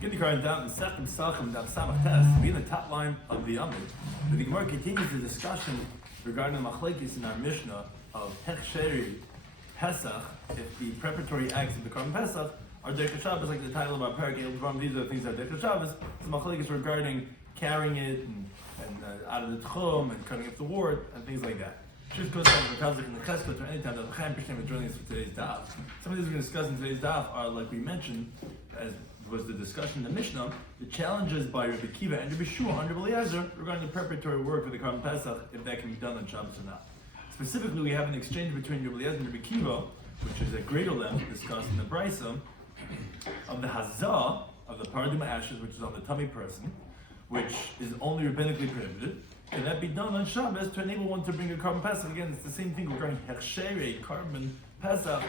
Get the current down and Pesachim Daf Samach Test. Be in the top line of the Yomi. The Gemara continues the discussion regarding the machlekes in our Mishnah of Hechsheri Pesach. If the preparatory acts of the Korban Pesach are Derech Shabbos, like the title of our parak, these are the things that are Derech Shabbos. The machlekes regarding carrying it and out of the tchum and cutting up the wart and things like that. Just goes on the Kazik and the Cheskot or any time that the Chaim Pishim are joining us for today's daf. Some of these we're going to discuss in today's daf are, like we mentioned, as was the discussion in the Mishnah, the challenges by Rabbi Kiva and Rabbi Shua and Rabbi Eliezer regarding the preparatory work for the Korban Pesach, if that can be done on Shabbos or not. Specifically, we have an exchange between Rabbi Eliezer and Rabbi Kiva, which is at greater length discussed in the Brisa, of the Hazah, of the Paraduma ashes, which is on the tummy person, which is only rabbinically prohibited. Can that be done on Shabbos to enable one to bring a Korban Pesach? Again, it's the same thing regarding Hechsherei, Korban Pesach,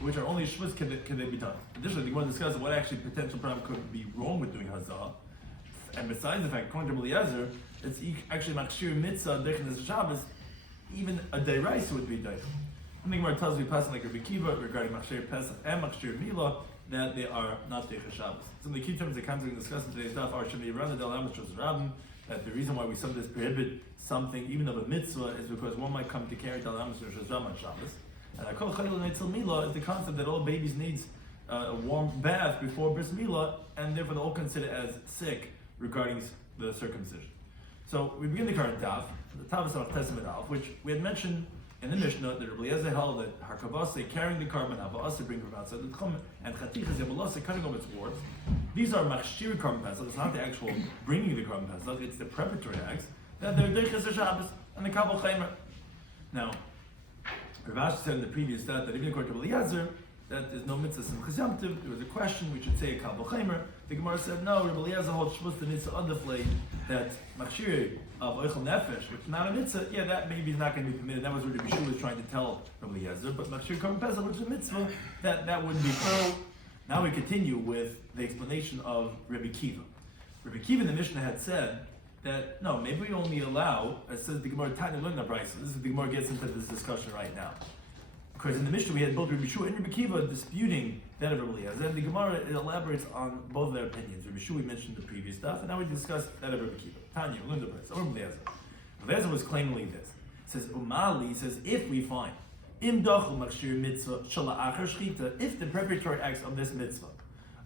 which are only Shabbos, can they be done? Additionally, we want to discuss what actually potential problem could be wrong with doing Hazah. And besides the fact, according to Eliezer, it's actually Machshir Mitzvah, Dechnes Shabbos, even a Deiraisa would be Deich. I think Gemara tells me, passing like Rabbi Kiva, regarding Machshir Pesach and Machshir Milah, that they are not Dechnes Shabbos. Some of the key terms that comes to discuss in today's daf are Shemi Rana Del Amashos Rabin, that the reason why we sometimes prohibit something, even of a mitzvah, is because one might come to carry Del Amashos Rabin on Shabbos. And Akol Chayil Neitzel Milah is the concept that all babies needs a warm bath before bris milah, and therefore they're all considered as sick regarding the circumcision. So we begin the current daf, the Tavis of Testament Alf, which we had mentioned in the Mishnah that Rabbi Eliezer held that Harkavase carrying the carbon Havase bring from outside the Tchum, and Chatichas Yabalase cutting off its warts. These are Machshir Korban Pesach. It's not the actual bringing the Korban Pesach, it's the preparatory acts that they're Deiches Shabbos and the Kabul Chaimer. Now, Rav Ashi said in the previous that even according to Eliezer, that there's no mitzvah simchas yomtiv. There was a question, we should say a kabel chaimer. The Gemara said no. Rabbi Eliezer holds shmuz the mitzvah underflay that machshir of oichel nefesh, which is not a mitzvah. Yeah, that maybe is not going to be permitted. That was what Rabbi Shua was trying to tell Rabbi Eliezer. But machshir korban pesach, which is a mitzvah, that wouldn't be permitted. Now we continue with the explanation of Rabbi Kiva. Rabbi Kiva in the Mishnah had said that no, maybe we only allow, as says the Gemara Tanya learned the Brisa. This is the Gemara gets into this discussion right now. Because in the Mishnah we had both Rabbi Shua and Rabbi Kiva disputing that of Rabbi Eliezer, and the Gemara elaborates on both their opinions. Rabbi Shua we mentioned the previous stuff, and now we discuss that of Rabbi Kiva. Tanya learned the Brisa. Rabbi Eliezer. Rabbi Eliezer was claiming this. It says Umali says if we find Im dachu machshir mitzvah shala'achar shchita, if the preparatory acts of this mitzvah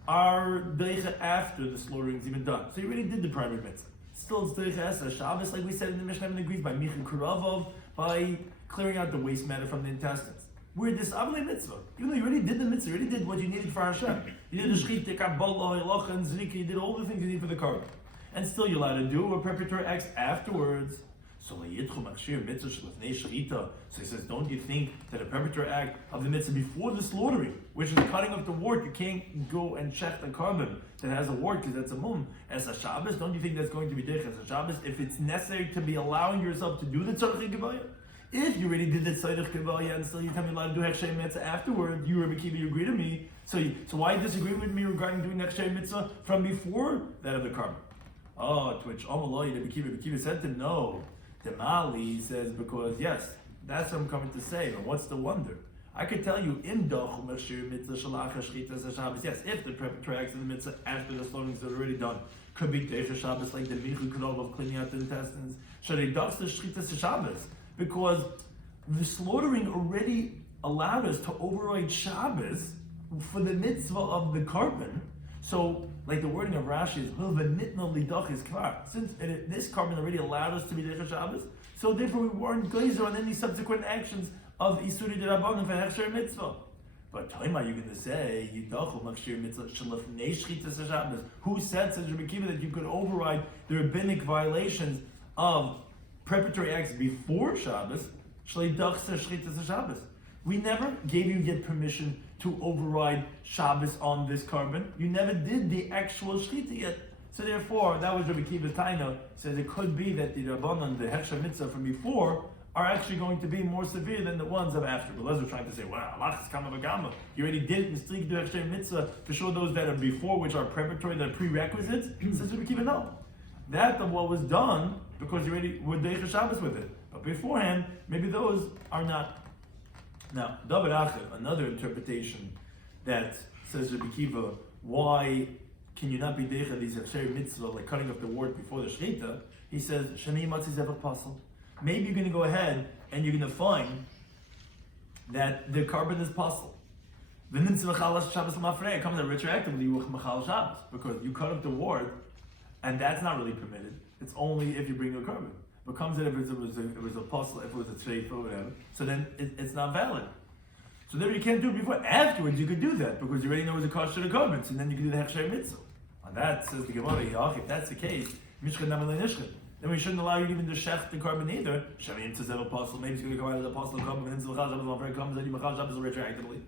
are deicha after the slaughtering is even done, so you already did the primary mitzvah. Still, it's Deicha Shabbos, like we said in the Mishnah, everyone agrees by Michin Kuravov, by clearing out the waste matter from the intestines. We're this Avlei mitzvah. Even though you already did the mitzvah, you already did what you needed for Hashem. You did the Shechita, Kabbalah, Hilacha, and Zrika, you did all the things you need for the korban. And still you're allowed to do a preparatory acts afterwards. So he says, don't you think that a preparatory act of the mitzvah before the slaughtering, which is the cutting of the wart, you can't go and check the carbon that has a wart because that's a mum, as a Shabbos, don't you think that's going to be dich as a Shabbos if it's necessary to be allowing yourself to do the tzarech kibaya? If you already did the tzarech kibaya and still you tell me allowed to do hechshay mitzvah afterward, you Rabbi Kiva, you agree to me, so why disagree with me regarding doing hechshay mitzvah from before that of the carbon? Oh, to which Amalai Rabbi Kiva said to him, no. The Mali says, because yes, that's what I'm coming to say, but what's the wonder? I could tell you, yes, if the preparatory acts of the mitzvah after the slaughtering is already done, could be Deicha Shabbos, like the Michu Kadol of cleaning out the intestines, Shadei the Shchitas Shabbos, because the slaughtering already allowed us to override Shabbos for the mitzvah of the carbon. So, like the wording of Rashi is, since this carbon already allowed us to be Deicha Shabbos, so therefore we weren't glazer on any subsequent actions of Isuri D'Rabbanan for Hechsher Mitzvah. But Toima, you're going to say, Yidachu Machshir Mitzvah Shalafnei Shchitas Shabbos. Who said, says Rabbi Kiva, that you could override the rabbinic violations of preparatory acts before Shabbos? Shleidach Shchitas Shabbos. We never gave you yet permission to override Shabbos on this carbon. You never did the actual shchita yet. So therefore, that was Rabbi Kiva Taina, says it could be that the Rabbanan, the Hechsher Mitzvah from before, are actually going to be more severe than the ones of after. But Lezer trying to say, wow, Allah is kama v'gama. You already did it, and still you do Hechsher Mitzvah for sure those that are before, which are preparatory, that are prerequisites. Says Rabbi Kiva, no. That of what was done, because you already were Deicha Shabbos with it. But beforehand, maybe those are not. Now, David Acher, another interpretation that says Rabbi Kiva, why can you not be deicha these hechsher mitzvah, like cutting off the wart before the shechita? He says, Shemi matzi zevach pasal. Maybe you're going to go ahead and you're going to find that the carbon is pasal. The nitzvah chalas Shabbos l'mafrei comes out retroactively with machal Shabbos, because you cut up the wart, and that's not really permitted. It's only if you bring a carbon. But comes in if it was a pasal, if it was a treif or whatever, so then it's not valid. So there you can't do it before. Afterwards you could do that, because you already know it was a kosher carbon, so then you can do the hechsher mitzvah. And that says the Gemara, if that's the case, mishkan namalei nishkan. Then we shouldn't allow you even to shech the carbon either. Shamim to zev apostle, maybe it's going to come out of the apostle carbon, and then zilchaz shabbos l'mafrei comes, and you machal shabbos retroactively.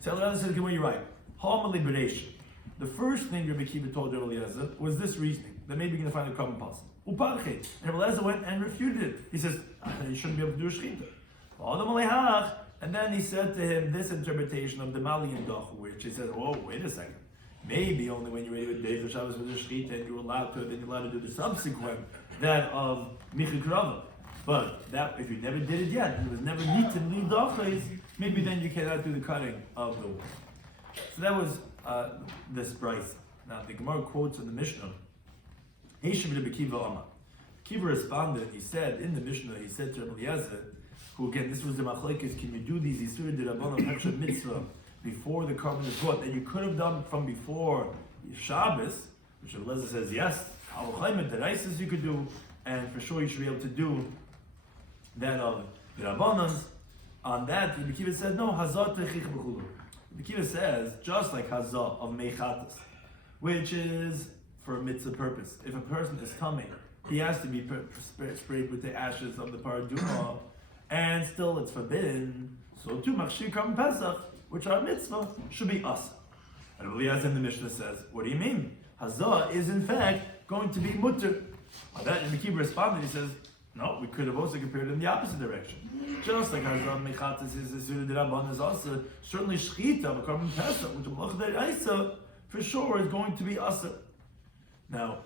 So the other says, Gemara, you're right. Ha'ama liberation. The first thing Rabbi Kiva told Rabbi Eliezer was this reasoning, that maybe you're going to find a carbon apostle. Uparchet. And Rabbi Eliezer went and refuted it. He says, you shouldn't be able to do a shechita. And then he said to him this interpretation of the Mali and Doch, which he said, oh, wait a second. Maybe only when you're able to do Shabbos with the shechita and you're allowed to do the subsequent, that of Michi Krava. But that, if you never did it yet, and it was never neat to leave Dochais, maybe then you cannot do the cutting of the wood. So that was this Bryce. Now the Gemara quotes in the Mishnah, Kiva responded, he said in the Mishnah, he said to Rabbi Eliezer, who again, this was the machlekes, can you do these Yisur de Rabbanon Hechsher Mitzvah before the carbon is brought, that you could have done from before Shabbos, which Rabbi Eliezer says yes, the nicest you could do, and for sure you should be able to do that of the Rabbanons. On that, Rabbi Kiva said, no, Hazat Techich B'chulu. Rabbi Kiva says, just like Hazat of Mechatas, which is for a mitzvah purpose. If a person is coming, he has to be sprayed with the ashes of the paraduma, and still it's forbidden. So too, Machshir Karban Pesach, which are mitzvah, should be us. And Rabbi Eliezer in the Mishnah says, what do you mean? Hazah is in fact going to be mutter. On that, Rabbi Kiva responded, he says, no, we could have also compared it in the opposite direction. Just like Hazah Mechatas is Yisur de Rabbanon is also, certainly Shechita of a Karban Pesach, which Malach Deraisa, for sure is going to be asa. Now,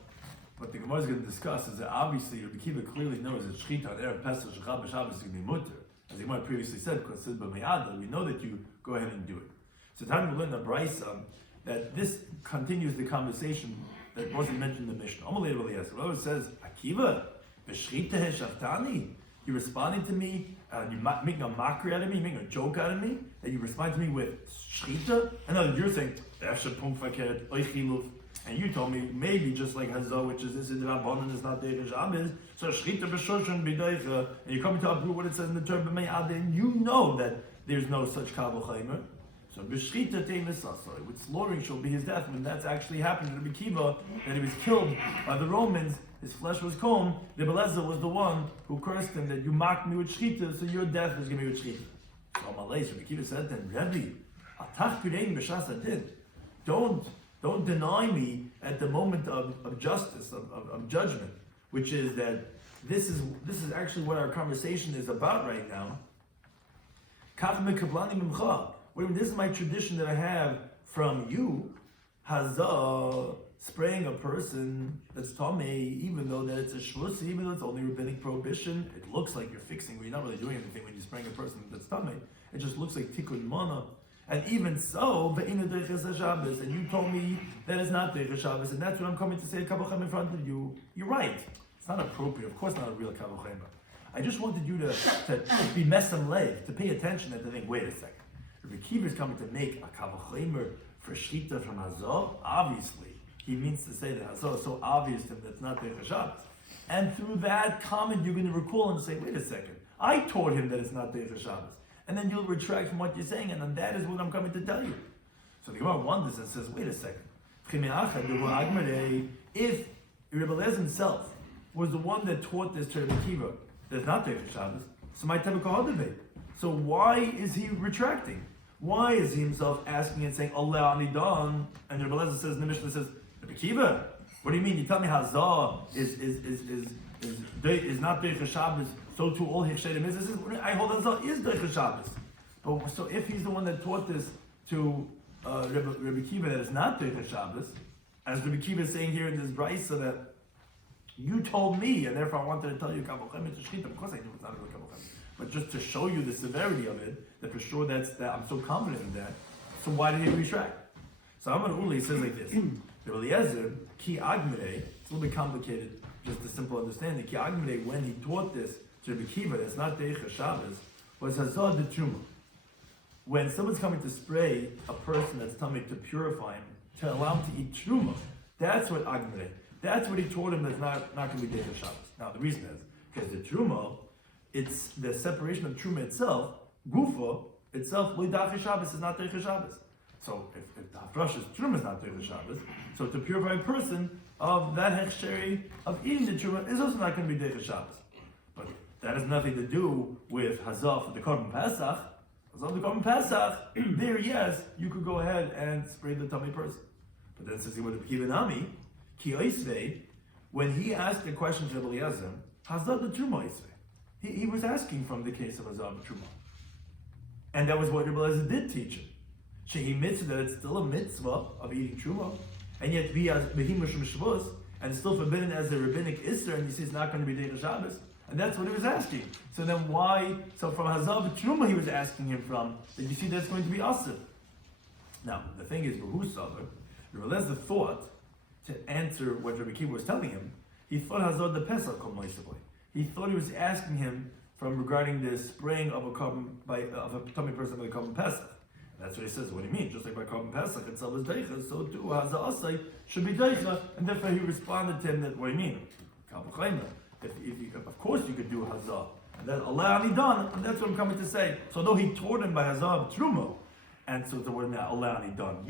what the Gemara is going to discuss is that obviously Rabbi Kiva clearly knows that Shechita on Erev Pesach Shechab B'Shabbos is going to be mutter. As the Gemara previously said, because it says B'Me'ada, we know that you go ahead and do it. So time we learn the Brisa that this continues the conversation that wasn't mentioned in the Mishnah. Amalei Rabbi Eliezer. Rabbi says, Akiva, B'Shechita Heshaftani? You're responding to me, you're making a mockery out of me, you're making a joke out of me, that you respond to me with Shechita? And then you're saying, and you told me, maybe just like Hazah, which is this is the Rabbanon, is not Deicha Shabbos, so Shechita B'Shor shouldn't be Deicha, and you come to uproot what it says in the Torah B'Me'ad, and you know that there's no such Kavah Chaimer. So B'Shechita Te'Misasai, with slaughtering shall be his death, when that's actually happened to Rabbi Kiva, that he was killed by the Romans, his flesh was combed. Rabbi Eliezer was the one who cursed him that you mocked me with Shechita, so your death is going to be with Shechita. So Amalei, Rabbi Kiva said then, Rebbe, Atach Pirein B'Shas Adin, don't deny me at the moment of justice, of judgment, which is that this is actually what our conversation is about right now. This is my tradition that I have from you. Hazah, spraying a person that's tamei, even though that it's a shvus, even though it's only rabbinic prohibition, it looks like you're fixing, you're not really doing anything when you're spraying a person that's tamei. It just looks like tikkun mana. And even so, and you told me that it's not Deicha Shabbos, and that's what I'm coming to say a Kavachem in front of you. You're right. It's not appropriate. Of course not a real Kavachem. I just wanted you to be mesem lev, to pay attention and to think, wait a second. Rabbi Kiva is coming to make a Kavachem for Shechita from Hazah. Obviously, he means to say that Hazah is so obvious to him that it's not Deicha Shabbos. And through that comment, you're going to recall and say, wait a second. I taught him that it's not Deicha Shabbos. And then you'll retract from what you're saying, and then that is what I'm coming to tell you. So the Gemara wonders and says, wait a second. If Rabbi Eliezer himself was the one that taught this to Rabbi Kiva, that's not Deicha Shabbos, so my Tevakah debate. So why is he retracting? Why is he himself asking and saying, Allah Anidan? And Rabbi Eliezer says in the Mishnah, says, Rabbi Kiva, what do you mean? You tell me Hazah is not Deicha Shabbos, so too all Hechsherim is. I hold Hazah is Deicha Shabbos. But so if he's the one that taught this to Rabbi Kiva that is not Deicha Shabbos, as Rabbi Kiva is saying here in this Brisa that you told me, and therefore I wanted to tell you Kavochem it's a Shechita. Of course I knew it's not a real Kavochem. But just to show you the severity of it, that for sure that I'm so confident in that. So why did he retract? So Amar Uli says like this. Rabbi Eliezer, ki agmire, it's a little bit complicated, just a simple understanding. Ki agmire, when he taught this to Rabbi Kiva, that's not Deicha Shabbos, was Hazah de Truma. When someone's coming to spray a person that's coming to purify him, to allow him to eat Truma, that's what agmire. That's what he taught him that's not going to be Deicha Shabbos. Now the reason is, because the Truma, it's the separation of Truma itself, Gufa, itself, L'Dachei Shabbos is not Deicha Shabbos. So if the Hafrash's Truma is not Deicha Shabbos, so to purify a person of that hechsheri of eating the Truma is also not going to be Deicha Shabbos. But that has nothing to do with Hazah for the Korban Pesach. Hazah for the Korban Pesach, there yes, you could go ahead and spray the tummy person. But then since he would have given Ami, Ki Oisvei, when he asked the question to Rabbi Eliezer, Hazah the Truma Oisvei. He was asking from the case of Hazah the Truma. And that was what Rabbi Eliezer did teach him. Shehi mitzvah, that it's still a mitzvah of eating truma, and yet behimush mishvus, and it's still forbidden as a rabbinic isser, and you see it's not going to be Deicha Shabbos, and that's what he was asking. So then why? So from Hazah truma he was asking him from, that you see that's going to be asr. Now the thing is, Rabbi Eliezer thought to answer what Rabbi Kiva was telling him. He thought Hazah the Pesach kol moisavoi. He thought he was asking him from regarding the spraying of a tummy person by a Korban Pesach. That's what he says. What do you mean? Just like by Korban Pesach itself is Deicha, so too Hazah Asay should be Deicha, and therefore he responded to him that, what do you mean? Of course you could do Hazah, and then Allah Ani done, and that's what I'm coming to say. So though he taught him by Hazah of Truma, and so the word now Allah Ani done,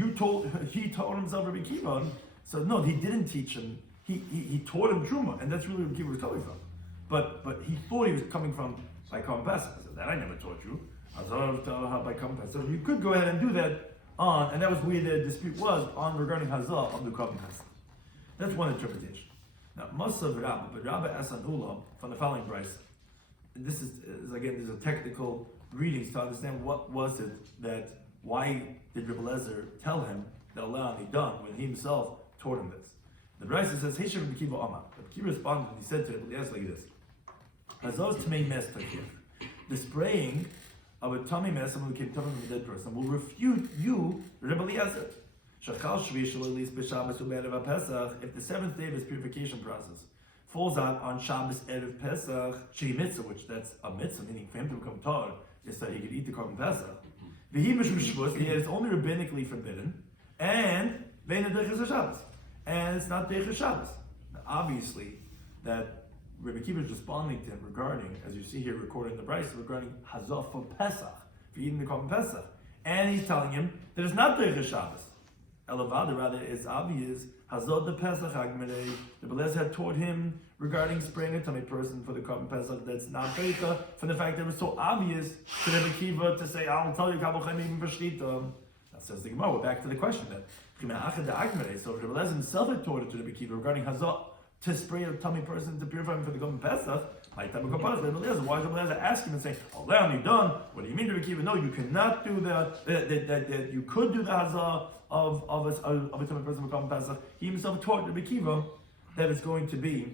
he taught himself Rabbi Kiva, so no, he didn't teach him, he taught him Truma, and that's really where Rabbi Kiva was coming from. But he thought he was coming from by Korban Pesach. I said, that I never taught you. Hazah by Korban Pesach. So you could go ahead and do that on, and that was where the dispute was on regarding Hazah of the Korban Pesach. That's one interpretation. Now, Masav Rabba, but Rabba Asanula from the following price. This is again, there's a technical readings to understand what was it that, why did Rabbi Eliezer tell him that Allah had done when he himself taught him this. The Brisa says, Heshem Rabbi Kiva Amar. Rabbi Kiva responded and he said to Rabbi Eliezer like this. Hazah's Tamei Mes Takir. The spraying of a tummy mess, someone who came tummy from a dead person, will refute you, Rabbi Eliezer. Shachal Shvi Shalolis B'Shabbos U'Be'erev Pesach. If the seventh day of his purification process falls out on Shabbos Erev Pesach, Shei Mitzvah, which that's a mitzvah, meaning for him to become tar, is that he could eat the Korban Pesach. V'hi Mishum Shvus, he is only rabbinically forbidden, and Ve'ena Deicha Shabbos, and it's not Deicha Shabbos. Now, obviously, that Rabbi Kiva is responding to him regarding, as you see here recorded in the Brisa, regarding Hazah for Pesach, for eating the Korban Pesach, and he's telling him that it's not Deicha Shabbos. Elavada, rather, is obvious. Hazah the Pesach Agmerei. The Eliezer had taught him regarding spraying a tummy person for the Korban Pesach. That's not Deicha, from the fact that it was so obvious to Rabbi Kiva to say, I'll tell you, Kabbalah even B'Shlita. That says the Gemara. We're back to the question that so Rabbi Eliezer himself had taught it to Rabbi Kiva regarding Hazah to spray a tummy person to purify him for the Korban Pesach. Why is Rabbi Eliezer asking him and saying, "Allah only done"? What do you mean, Rabbi Kiva? No, you cannot do that. That you could do the Hazah of a tummy person for Korban Pesach. He himself taught Rabbi Kiva that it's going to be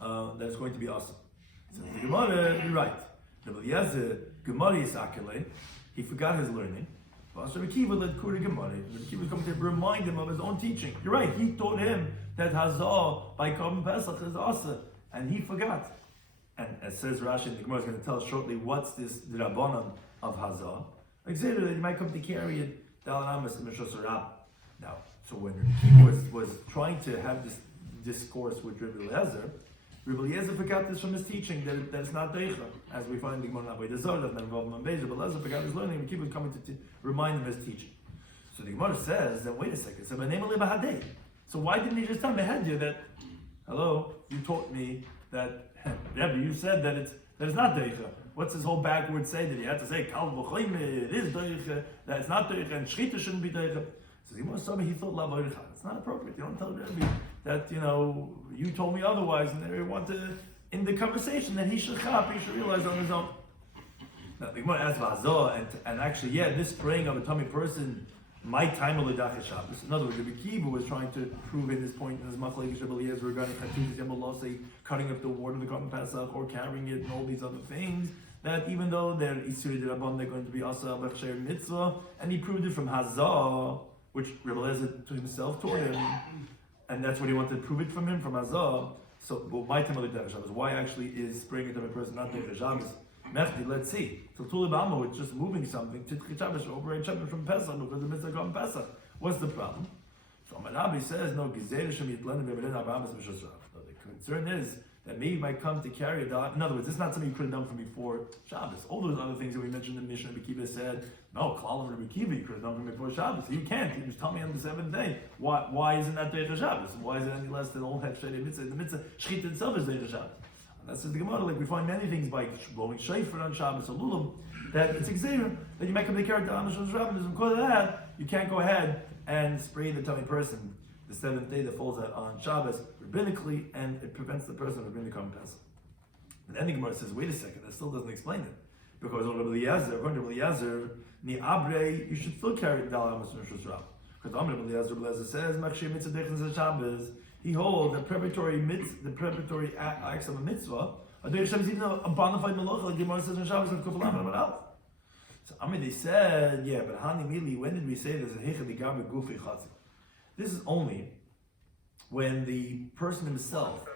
awesome. So the Gemara, you're right. Rabbi Eliezer Gemara is akele. He forgot his learning. Rabbi Kiva led Kuri Gemara. Rabbi Kiva was coming to remind him of his own teaching. You're right. He taught him that Hazah by Korban Pesach is awesome, and he forgot. And as says Rashi, the Gemara is going to tell us shortly what's this Rabbanon of Hazah. Like say that you might come to carry it. Now, so when Rabbi Kiva was trying to have this discourse with Rabbi Eliezer forgot this from his teaching that it's not Deicha, as we find in the Gemara Avodah Zarah doesn't involve Rabbi Eliezer forgot his learning. Rabbi Kiva was coming to remind him his teaching. So the Gemara says, then wait a second. So why didn't he just tell Mehadia that, hello, you taught me that, Rebbe, you said that it's not Deicha. What's his whole backward say that he had to say, Kal B'Choyme, it is Deicha, that it's not Deicha, and Shchita shouldn't be Deicha. So the Gemara told me he thought La B'Orecha. It's not appropriate. You don't tell Rebbe that, you told me otherwise, and they want to, in the conversation, that he should realize on his own. Now, the Gemara asks Hazah, and actually, this spraying of a tummy person, my time of L'Dachei Shabbos. In other words, Rabbi Kiva was trying to prove in his point in his Machlekes Rabbi Eliezer regarding Chatuz Yamalosei, cutting up the ward of the Korban Pesach, or carrying it, and all these other things, that even though they're Isuri D'Rabban, they're going to be Asa B'Chsher Mitzvah, and he proved it from Hazah, which Rabbi Eliezer to himself taught him, and that's what he wanted to prove it from him, from Azar. So, well, my time of the Shabbos. Why actually is spraying it on a person not Derech Shabbos? Mechti, let's see. So Tuli B'Amo, it's just moving something. Titchi Shabbos, over Shabbos from Pesach, because the mitzvah come Pesach. What's the problem? So Rabbi says, no, Gizeh Shem Yitlenim B'Medin Abraham Mishos Rav. The concern is that maybe might come to carry a dot. In other words, this is not something you could have done from before Shabbos. All those other things that we mentioned in the Mishnah, Rabbi Kiva said, no, Klal and Rabbi Kiva, you could have done from before Shabbos. You can't. You just tell me on the seventh day. Why isn't that Derech Shabbos? Why is it any less than all Hefshei Mitzvah? The Mitzvah Shechita itself is Derech Shabbos. And that's the Gemara. Like we find many things by blowing shofar on Shabbos or Lulam that it's exer that you make a character on Mishos Rabbim. Because of that, you can't go ahead and spray the tummy person the seventh day that falls out on Shabbos rabbinically, and it prevents the person from becoming Pesach. And then the Gemara says, wait a second, that still doesn't explain it. Because according to Rabbi Eliezer, ni abre, you should still carry the Dal Amos Mishos Rabbim. Because Rabbi Eliezer says, Machshir mitzvah dechnas Shabbos, he holds that the preparatory acts of a mitzvah, a Derech Shabbos is even a bona fide malacha, like the Gemara says in Shabbos, and Kufal Amar Aleph. So they said, yeah, but Hani Mili, when did we say there's a Hecha Digabe Gufi Chatzi? This is only when the person himself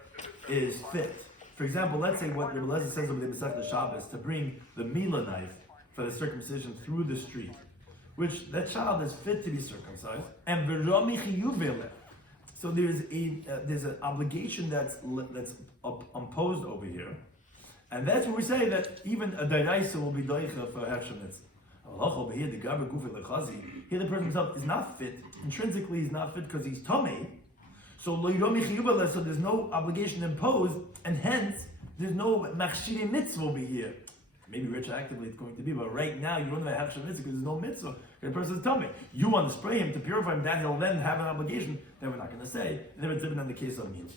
is fit. For example, let's say what Rabbi Eliezer says over the Pesach Shabbos, to bring the Mila knife for the circumcision through the street, which that child is fit to be circumcised, and V'rami Chiyuv. So there's an obligation that's imposed over here, and that's where we say that even a deraisa will be doicha for hefshem mitzvah. Over here, the gaber gufi lechazi. Here, the person himself is not fit. Intrinsically, he's not fit because he's tummy. So so there's no obligation imposed, and hence there's no machshiri mitzvah over here. Maybe retroactively it's going to be, but right now you don't have hefshem mitzvah because there's no mitzvah. The person's tummy. You want to spray him to purify him, that he'll then have an obligation that we're not going to say. And then it's even in the case of meat.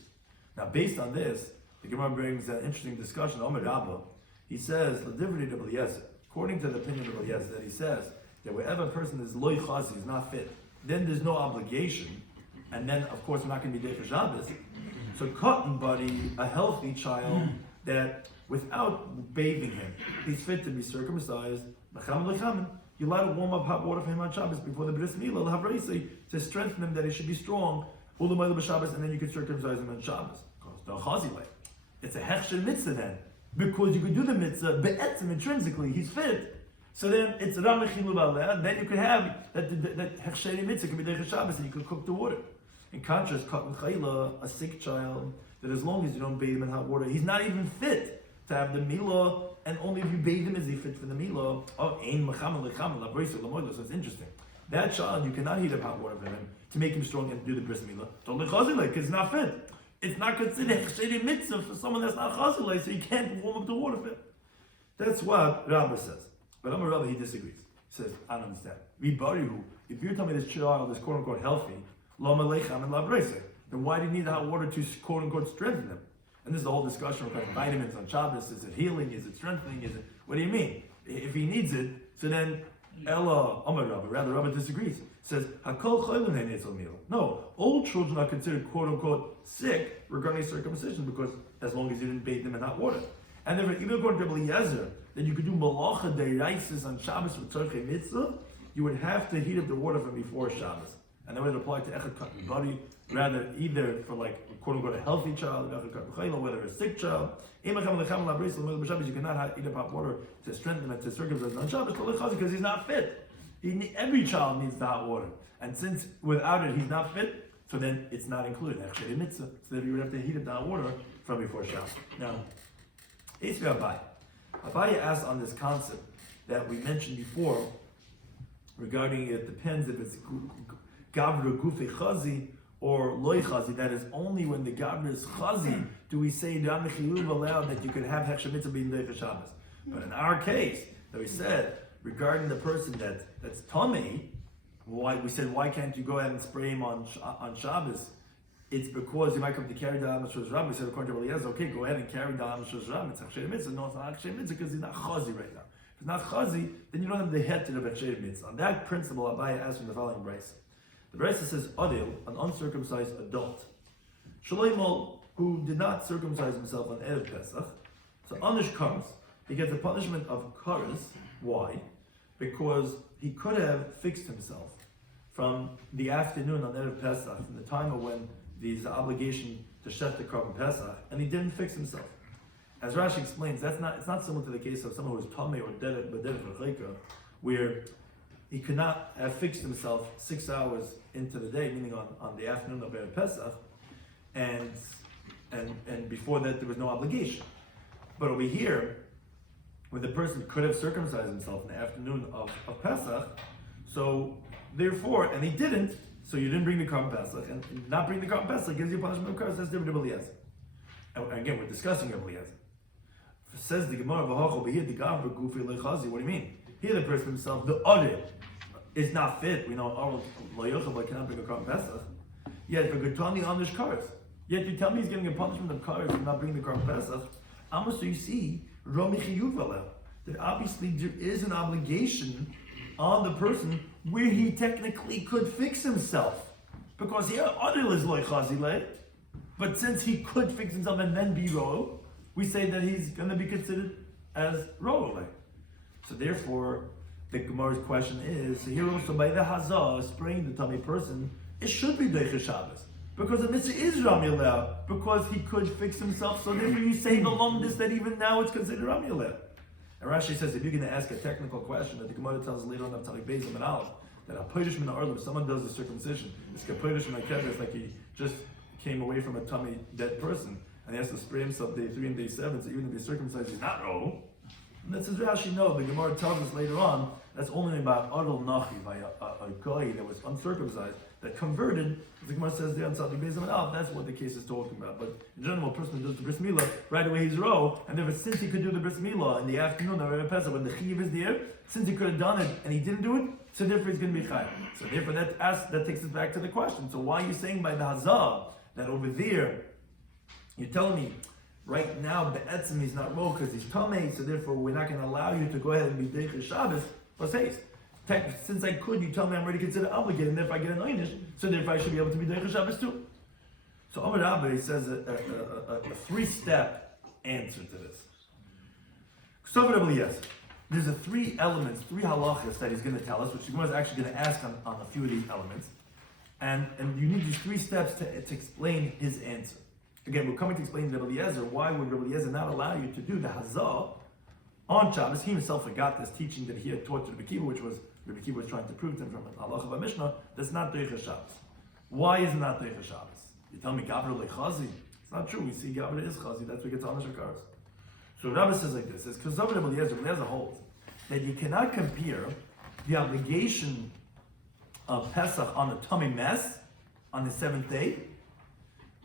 Now, based on this, the Gemara brings an interesting discussion. Omer Rabba, he says, according to the opinion of Rabbi Eliezer, that he says that wherever a person is loy chazi, is not fit, then there's no obligation, and then of course we're not going to be Derech Shabbos. So cotton buddy, a healthy child that without bathing him, he's fit to be circumcised. You allow to warm up hot water for him on Shabbos before the bris milah to strengthen him that he should be strong. And then you can circumcise him on Shabbos. It's a hechsher mitzvah then, because you could do the mitzvah be'etzim intrinsically. He's fit, so then it's ram lechilu b'aleh. Then you could have that hechsheri mitzvah could be Derech Shabbos, and you could cook the water. In contrast, katan chayla, a sick child, that as long as you don't bathe him in hot water, he's not even fit to have the milah. And only if you bathe him is he fit for the milah. Oh, ein mecham lechem labrisa lamoyla. So it's interesting. That child, you cannot heat up hot water for him to make him strong and do the bris milah. Don't lechazilei, because it's not fit. It's not considered hechsheri mitzvah for someone that's not chazilei, so you can't warm up the water for him. That's what Rabbah says. But I'm a Rabbah, he disagrees. He says, I don't understand. If you're telling me this child is quote unquote healthy, lama lechem and labrisa, then why do you need the hot water to quote unquote strengthen them? And this is the whole discussion regarding vitamins on Shabbos. Is it healing? Is it strengthening? Is it? What do you mean? If he needs it, so then Ella Amar Rabba, rather Rabba disagrees. Says Hakol Cholim Heinetzal Meal. No, all children are considered quote unquote sick regarding circumcision because as long as you didn't bathe them in hot water. And then even according to Rabbi Eliezer, that you could do malacha deraisis on Shabbos with tzorchei mitzvah, you would have to heat up the water from before Shabbos. And that would apply to echad katan body, rather either for like quote unquote a healthy child, whether a sick child. You cannot eat up hot water to strengthen it, to circumcise on Shabbos because he's not fit. Every child needs the hot water, and since without it he's not fit, so then it's not included actually in mitzvah. So that you would have to heat up the hot water from before Shabbos. Now, Abaye asked on this concept that we mentioned before regarding it depends if it's gavra gufi chazi or loy chazi. That is only when the gavra is chazi do we say dam chiyuv allowed that you could have hechsher mitzvah being Derech Shabbos. But in our case, that we said regarding the person that's tummy, why can't you go ahead and spray him on Shabbos? It's because you might come to carry the Mishos Rabbim. We said according to Rabbi Eliezer, okay, go ahead and carry the Mishos Rabbim. It's hechsher mitzvah. No, it's not hechsher mitzvah because he's not chazi right now. If it's not chazi, then you don't have the head to the hechsher mitzvah. On that principle, Abaye asked from the following brayso. The brayso says, Adil, an uncircumcised adult, Shloimo, who did not circumcise himself on Erev Pesach, so anish karas, he gets a punishment of karas. Why? Because he could have fixed himself from the afternoon on Erev Pesach, from the time of when there's the obligation to shet the korban Pesach, and he didn't fix himself. As Rashi explains, it's not similar to the case of someone who was tamei or dead for chayka, where he could not have fixed himself 6 hours into the day, meaning on the afternoon of Erev Pesach, and before that there was no obligation. But over here, where the person could have circumcised himself in the afternoon of Pesach, so therefore, and he didn't, so you didn't bring the korban Pesach, and not bring the korban Pesach gives you a punishment of curse. That's different than Rabbi Eliezer. And again, we're discussing Rabbi Eliezer. Says the Gemara, what do you mean? Here the person himself, the other, is not fit. We know I cannot bring a korban Pesach. Yet for Gutani on this cars. Yet you tell me he's getting a punishment of cars for not bringing the korban Pesach. So you see, that obviously there is an obligation on the person where he technically could fix himself. Because here, other is loy chazile, but since he could fix himself and then be ro, we say that he's going to be considered as ro. So therefore, the Gemara's question is, so here also by the hazah, spraying the tummy person, it should be Deicha Shabbos. Because the mitzvah is Ramileh, because he could fix himself, so therefore you say the longest that even now it's considered Ramileh. And Rashi says, if you're going to ask a technical question, that the Gemara tells us later on, Talik Bezim and Aleph, that a Poidish Min Ha'orlam, if someone does the circumcision, it's a Poidish Min Ha'kever, like he just came away from a tummy dead person, and he has to spray himself day 3 and day 7, so even if he's circumcised, he's not roll. And that says Rashi, no, the Gemara tells us later on, that's only about Adol Nachi, by a guy that was uncircumcised, that converted. The Gemara says there on Tzadik Beis and Aleph, that's what the case is talking about. But in general, a person who does the bris milah, right away he's row, and therefore since he could do the bris milah in the afternoon or Pesach when the chiyuv is there, since he could have done it and he didn't do it, so therefore he's going to be chayav. So therefore that takes us back to the question. So why are you saying by the hazah that over there you're telling me right now be'etzim he's not row because he's tamei, so therefore we're not going to allow you to go ahead and be deicha Shabbos? What's haste? Since I could, you tell me I'm already considered obligated, and if I get an einish, so therefore I should be able to be Deicha Shabbos too. So Amar Rabbi says a 3-step answer to this. There's a 3 elements, 3 halachas that he's going to tell us, which the Gemara is actually going to ask on a few of these elements. And you need these 3 steps to explain his answer. Again, we're coming to explain to Rabbi Eliezer, why would Rabbi Eliezer not allow you to do the hazah on Shabbos? He himself forgot this teaching that he had taught to Rabbi Kiva, which was Rabbi Kiva was trying to prove to him from halacha of Mishnah that's not Deicha Shabbos. Why is it not Deicha Shabbos? You tell me Gabra lechazi. It's not true. We see Gabra is chazi. That's what gets on the shakars. So Rabbi says like this: "It's because Rabbi Eliezer holds that you cannot compare the obligation of Pesach on a tummy mess on the 7th day,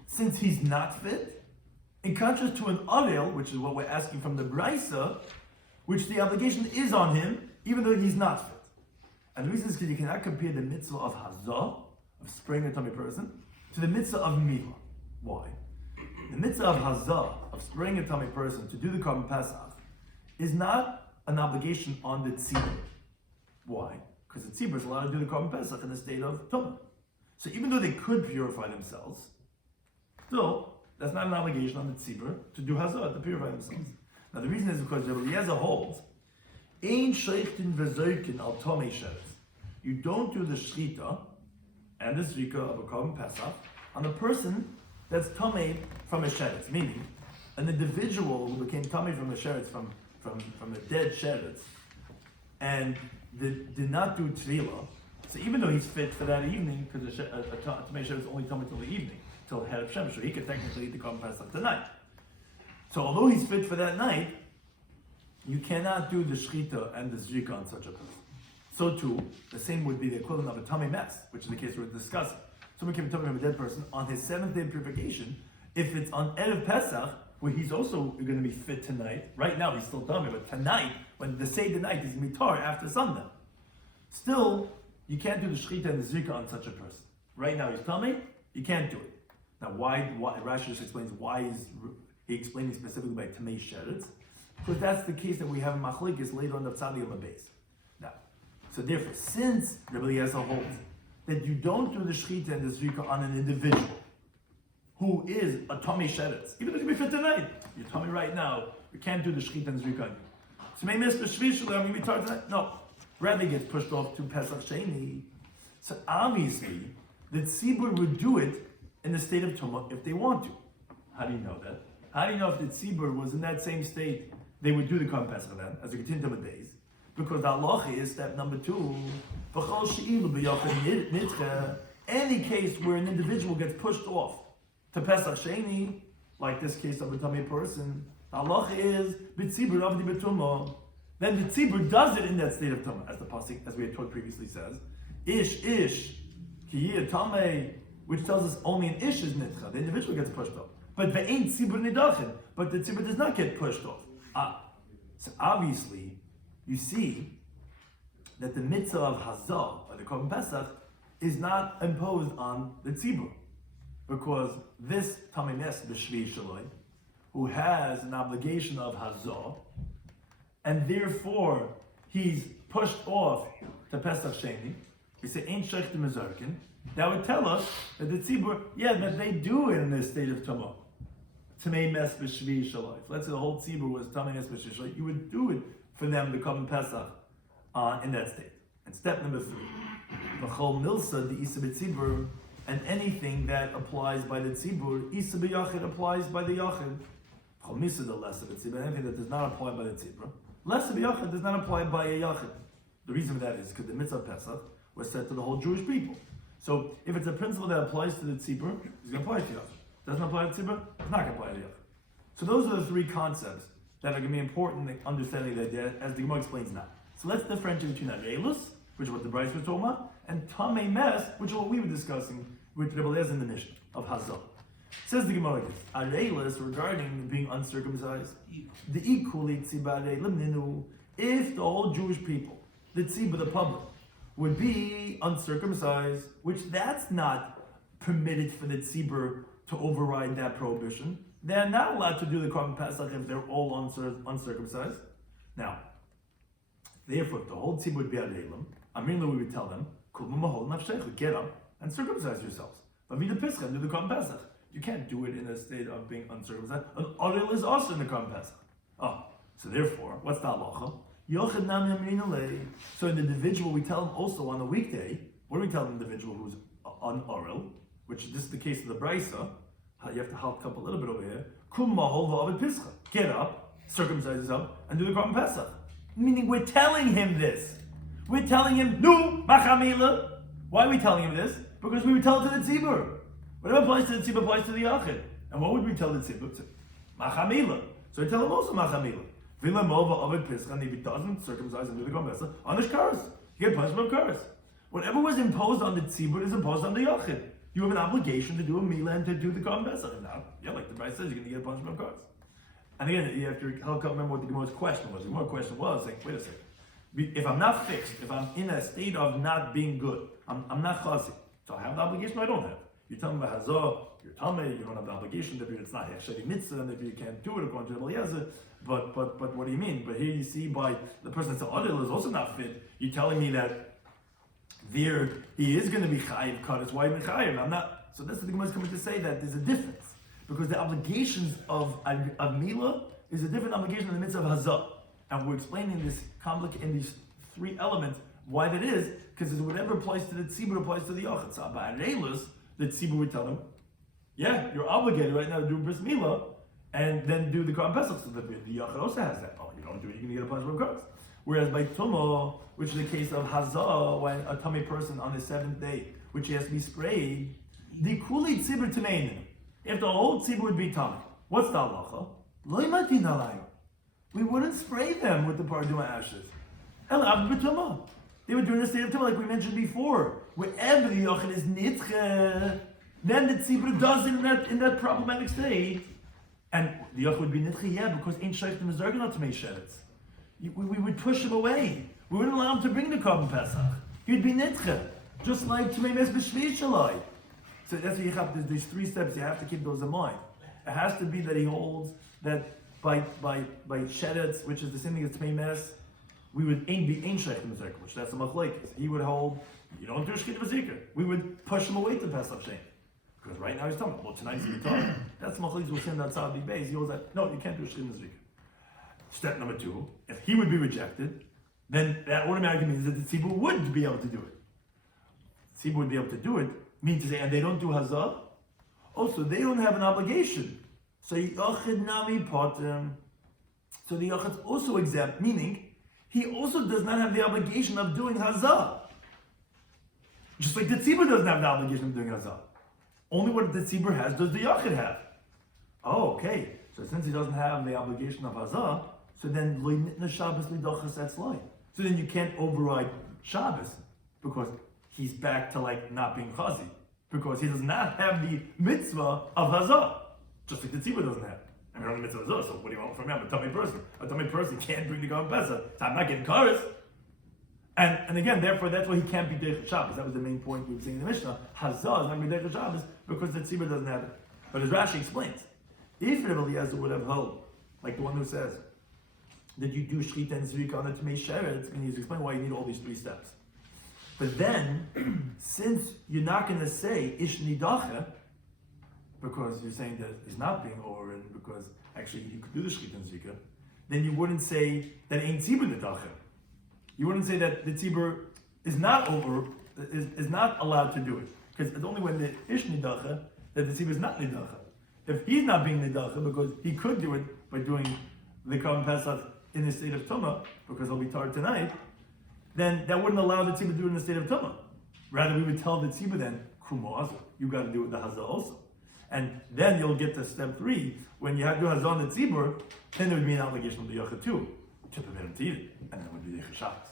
since he's not fit, in contrast to an Arel, which is what we're asking from the Brisa, which the obligation is on him, even though he's not fit. And the reason is because you cannot compare the mitzvah of hazah, of spraying a tummy person, to the mitzvah of milah. Why? The mitzvah of hazah, of spraying a tummy person to do the korban Pesach, is not an obligation on the tzibur. Why? Because the tzibur is allowed to do the korban Pesach in a state of tumah. So even though they could purify themselves, still, that's not an obligation on the tzibur to do hazah, to purify themselves. Now the reason is because Rabbi Eliezer holds, Ein sheichtin v'zoikin al tomei sheretz. You don't do the shchita and the zrika of a korban Pesach on a person that's tomei from a sheretz, meaning an individual who became tomei from a sheretz, from a dead sheretz, and did not do tefillah. So even though he's fit for that evening, because a tomei sheretz is only tomei till the evening, till Erev Shem, so he could technically eat the korban Pesach tonight. So although he's fit for that night, you cannot do the shchita and the zrika on such a person. So too, the same would be the equivalent of a tummy mess, which is the case we're discussing. Someone came from a dead person on his 7th day of purification. If it's on Erev Pesach, where he's also going to be fit tonight, right now he's still tummy, but tonight, when the Seder night, he's going to be tar after sundown. Still, you can't do the shchita and the zrika on such a person. Right now he's tummy, you can't do it. Now why Rashi just explains why he explaining specifically by Tamei Sheretz, because that's the case that we have in Machlekes later on the Tzadi of the base. Now, so therefore, since Rabbi Eliezer holds that you don't do the Shechita and the Zrika on an individual who is a Tamei Sheretz, even if you be fit tonight, you're tummy right now, you can't do the Shechita and Zrika on you. So maybe Mr. Shvishul, I'm going to be tired tonight. No, rather gets pushed off to Pesach Sheni. So obviously, the tzibur would do it in the state of tumah if they want to. How do you know that? How do you know if the tzibur was in that same state, they would do the Korban Pesach then, as a continuum of days? Because the halacha is step number 2. Any case where an individual gets pushed off to Pesach Sheni, like this case of a tummy person, the halacha is b'tzibur avdi b'tumah. Then the tzibur does it in that state of tumah, as the pasuk, as we had taught previously, says, ish ki yeh tameh, which tells us only an ish is nitcha. The individual gets pushed off, but ve'ein tzibur nidachin. But the tzibur does not get pushed off. So obviously, you see that the mitzvah of hazah, or the Korban Pesach, is not imposed on the tzibur, because this tamei mes b'shvi shaloi, who has an obligation of hazah, and therefore he's pushed off to Pesach Sheni, we say ain't sheich to mezarkin. That would tell us that the tzibur, but they do it in this state of tumah. Tamei mes b'shvi shaloi. Let's say the whole tzibur was tamei mes b'shvi shaloi. You would do it for them to come in Pesach in that state. And step number 3, v'chol milsa the isa b'tzibur, and anything that applies by the tzibur, isa b'yachid applies by the yachid. V'chol misa the less of tzibur, anything that does not apply by the tzibur, less of yachid does not apply by a yachid. The reason for that is because the mitzvah of Pesach was set to the whole Jewish people. So if it's a principle that applies to the tzibur, it's going to apply to yachid. Doesn't apply to tzibur, it's not going to apply to yachid. So those are the 3 concepts that are going to be important in understanding the idea, as the Gemara explains now. So let's differentiate between areilus, which is what the Bryce was talking about, and tamei mes, which is what we were discussing with Rebbe Eliezer in the Mishnah of Hazah. Says the Gemara, areilus, regarding being uncircumcised, the equally tzibare limninu, if the whole Jewish people, the tzibah, the public, would be uncircumcised, which that's not permitted for the tzibur to override that prohibition. They're not allowed to do the Korban Pesach if they're all uncircumcised. Now, therefore, if the whole tzibur would be areilim, Amirla, we would tell them, get up and circumcise yourselves. But do the Korban Pesach. You can't do it in a state of being uncircumcised. An areil is also in the Korban Pesach. So therefore, what's the halacha? So an individual, we tell him also on a weekday, what do we tell an individual who's on areil, which this is the case of the Brisa, you have to help up a little bit over here, get up, circumcise yourself, and do the Korban Pesach. Meaning we're telling him this. We're telling him, no, machamila. Why are we telling him this? Because we would tell it to the tzibur. Whatever applies to the tzibur applies to the yachid. And what would we tell the tzibur? Machamila. So we tell him also machamila. Vila mova ovid pischa, if he doesn't circumcise and do the Korban Pesach, on his curse. You get punishment of curse. Whatever was imposed on the tzibur is imposed on the yachid. You have an obligation to do a milah and to do the Korban Pesach. And now, like the Bible says, you're going to get a punishment of curse. And again, you have to remember what the Gemara's question was. The Gemara's question was, like, wait a second. If I'm not fixed, if I'm in a state of not being good, I'm not chazi. So I have the obligation, I don't have. You tell me about hazah, you're tamei, you don't have the obligation, that it's not hechsheri mitzvah, and if you can't do it according to Rabbi Eliezer, but what do you mean? But here you see by the person that's areil is also not fit, you're telling me that there he is going to be chayiv kaddish, why even chayiv? I'm not. So that's what the Gemara is coming to say, that there's a difference. Because the obligations of milah is a different obligation in the midst of hazah. And we're explaining this in these 3 elements, why that is, because whatever applies to the tzibur applies to the yachid. So by areilus, the tzibur would tell them, yeah, you're obligated right now to do bris milah, and then do the Korban Pesach. So the yachid also has that. Oh, you don't do it, you're going to get a punishment of curse. Whereas by tumah, which is the case of hazah, when a tummy person on the 7th day, which he has to be sprayed, the kuli tzibur tameinu. If the whole tzibur would be tummy, what's the halacha? Lo imatin alayim. We wouldn't spray them with the paraduma ashes. They would do in the state of tumah, like we mentioned before. Wherever the yachid is nitche, then the tzibur does it in that problematic state. And the yachid would be nitche, because ain't shaykh the mizargan not to make shedets. We would push him away. We wouldn't allow him to bring the Korban Pesach. He'd be nitche, just like Tamei Mes B'Shvi Shalai. So that's what you have. There's these 3 steps. You have to keep those in mind. It has to be that he holds that by shedets, which is the same thing as Tamei Mes, we would be ain sheikh the mizarka, which that's a machlekes. He would hold, you don't do shchita v'zikr. We would push him away to Pesach Sheni. Because right now he's telling me, well, tonight's the guitar. That's machlekes will send that Saudi base. He holds that, no, you can't do shchita v'zikr. Step number 2, if he would be rejected, then that automatically means that the tzibur would be able to do it. tzibur would be able to do it, means to say, and they don't do hazah, also they don't have an obligation. So Yochid Nami Potem. So the Yochid's also exempt, meaning he also does not have the obligation of doing hazah. Just like the tzibur doesn't have the obligation of doing hazah. Only what the tzibur has does the Yochid have. Oh, okay. So since he doesn't have the obligation of hazah, so then lo nitna Shabbos lidochas etzloi. So then you can't override Shabbos because he's back to like not being chazi because he does not have the mitzvah of hazah, just like the tzibur doesn't have. I mean, I don't have the mitzvah of hazah. So what do you want from me? I'm a tummy person. A tummy person can't bring the Korban Pesach. So I'm not getting kares. And again, therefore, that's why he can't be Deich Shabbos. That was the main point we were saying in the Mishnah. Hazah is not going to be Deich Shabbos because the tzibur doesn't have it. But as Rashi explains, if Rabbi Eliezer would have held, like the one who says, that you do Shchita and Zrika on the Tmei Sheretz, and he's explaining why you need all these three steps. But then, since you're not going to say Ish Nidache, because you're saying that he's not being overridden, because actually he could do the Shchita and Zrika, then you wouldn't say that Ein Tzibur Nidache. You wouldn't say that the Tzibur is not is not allowed to do it. Because it's only when the Ish Nidache that the Tzibur is not Nidache. If he's not being Nidache, because he could do it by doing the Korban Pesach in the state of Tumah, because he'll be tired tonight, then that wouldn't allow the tzibur to do it in the state of Tumah. Rather, we would tell the tzibur then, Kumo Azor, you got to do it with the hazah also. And then you'll get to step 3, when you have to do hazah on the tzibur, then there would be an obligation of the yachid too, to prevent him to eat it, and that would be the Shabbos.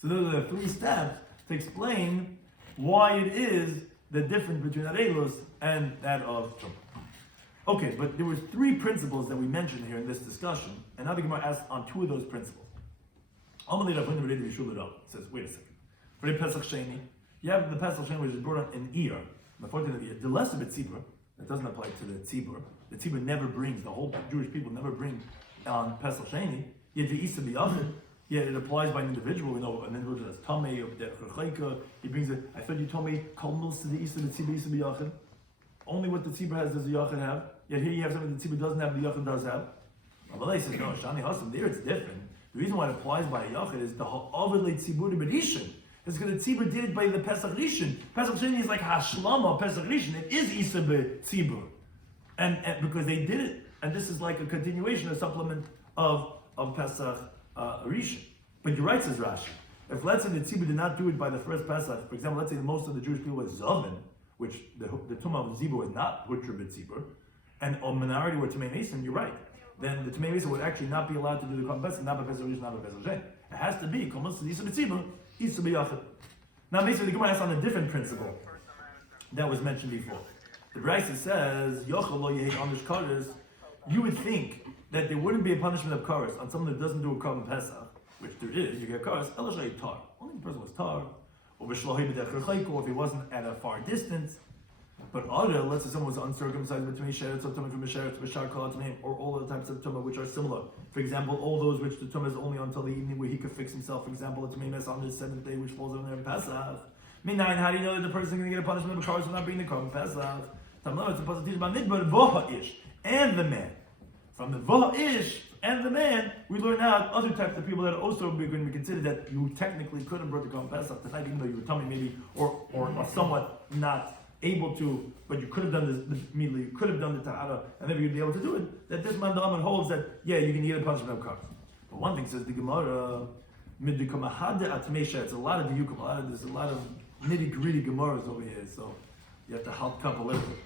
So those are the 3 steps to explain why it is the difference between Arelos and that of Tumah. Okay, but there were 3 principles that we mentioned here in this discussion, and now the Gemara asks on 2 of those principles. Amalei Rav Huna B'Rei Yishuv says, wait a second. For the Pesach Sheni, you have the Pesach Sheni which is brought on in Iyar, the 14th of Iyar. The less of a tzibur, that doesn't apply to the tzibur. The tzibur never brings, the whole Jewish people never bring on Pesach Sheni. Yet the Isa B'Yachid, yet it applies by an individual. We know an individual that's Tamei or Derech, he brings it. I thought you told me Kol Mils to the Isa B'Yachid. Only what the tzibur has does the yachid have. Yet here you have something the tzibur doesn't have, the yachid does have. Amalei says, no, Shani Hasam, there it's different. The reason why it applies by a yachid is the ha'avid le'tzibur b'rishon. It's because the tzibur did it by the Pesach Rishon. Pesach Sheni is like hashlama Pesach Rishon. It is isa b'tzibur. And because they did it. And this is like a continuation, a supplement of Pesach Rishon. But you're right, says Rashi. If let's say the tzibur did not do it by the first Pesach, for example, let's say most of the Jewish people was Zavin, which the Tumah of Zibur was not Hutra B'Tzibur, and a minority were Tamei Mason, you're right. Then the Tamei Mason would actually not be allowed to do the Korban Pesach, not by Pesach Rishon, not by Pesach Sheni. It has to be Kol Mils Isa B'Tzibur, Isa B'Yachid. Now, basically, the Gemara asks on a different principle that was mentioned before. The Brisa says, Yochel lo yehi amish kares. You would think that there wouldn't be a punishment of kares on someone that doesn't do a Korban Pesach, which there is. You get kares. Elashai tar. Only the person was tar. Or if he wasn't at a far distance, but other, let's say someone was uncircumcised between sheretz or tumah from a sheretz, b'shar kol ha'tamim, or all the types of tumah which are similar. For example, all those which the tumah is only until the evening where he could fix himself. For example, a tumah on the 7th day, which falls on their Pesach. Meaning, how do you know that the person is going to get a punishment of kares for not being the Korban Pesach? Tamar, it's supposed to teach about midbar voha'ish and the man. From the voha'ish and the man, we learn out other types of people that are also going to be considered that you technically could have brought the Korban Pesach tonight, even though you were tummy maybe, or somewhat not able to, but you could have done this immediately, you could have done the tahara, and maybe you'd be able to do it. That this man Da'aman holds that, yeah, you can get a punishment of kares. But one thing says the Gemara, it's a lot of diyukum, there's a lot of nitty-gritty Gemaras over here, so you have to help up a little bit.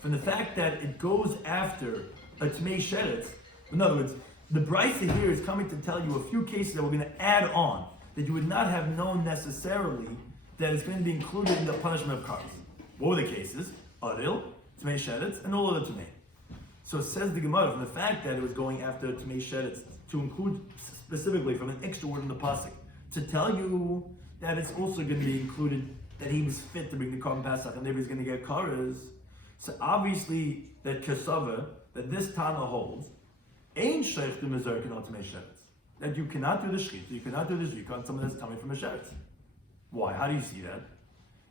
From the fact that it goes after a Tmei Sheretz, in other words, the Brisa here is coming to tell you a few cases that we're going to add on that you would not have known necessarily that it's going to be included in the punishment of kares. What were the cases? Aril, Tmei Sheretz, and all other Tmei. So it says the Gemara, from the fact that it was going after Tmei Sheretz, to include specifically from an extra word in the pasuk, to tell you that it's also going to be included that he was fit to bring the Korban Pesach and therefore he's going to get kares. So obviously that Kesava, that this Tana holds, ain't sheikh to mezor cannot to make sheretz. That you cannot do the shchita, you cannot do the zrika on someone that's coming from a sheretz. Why? How do you see that?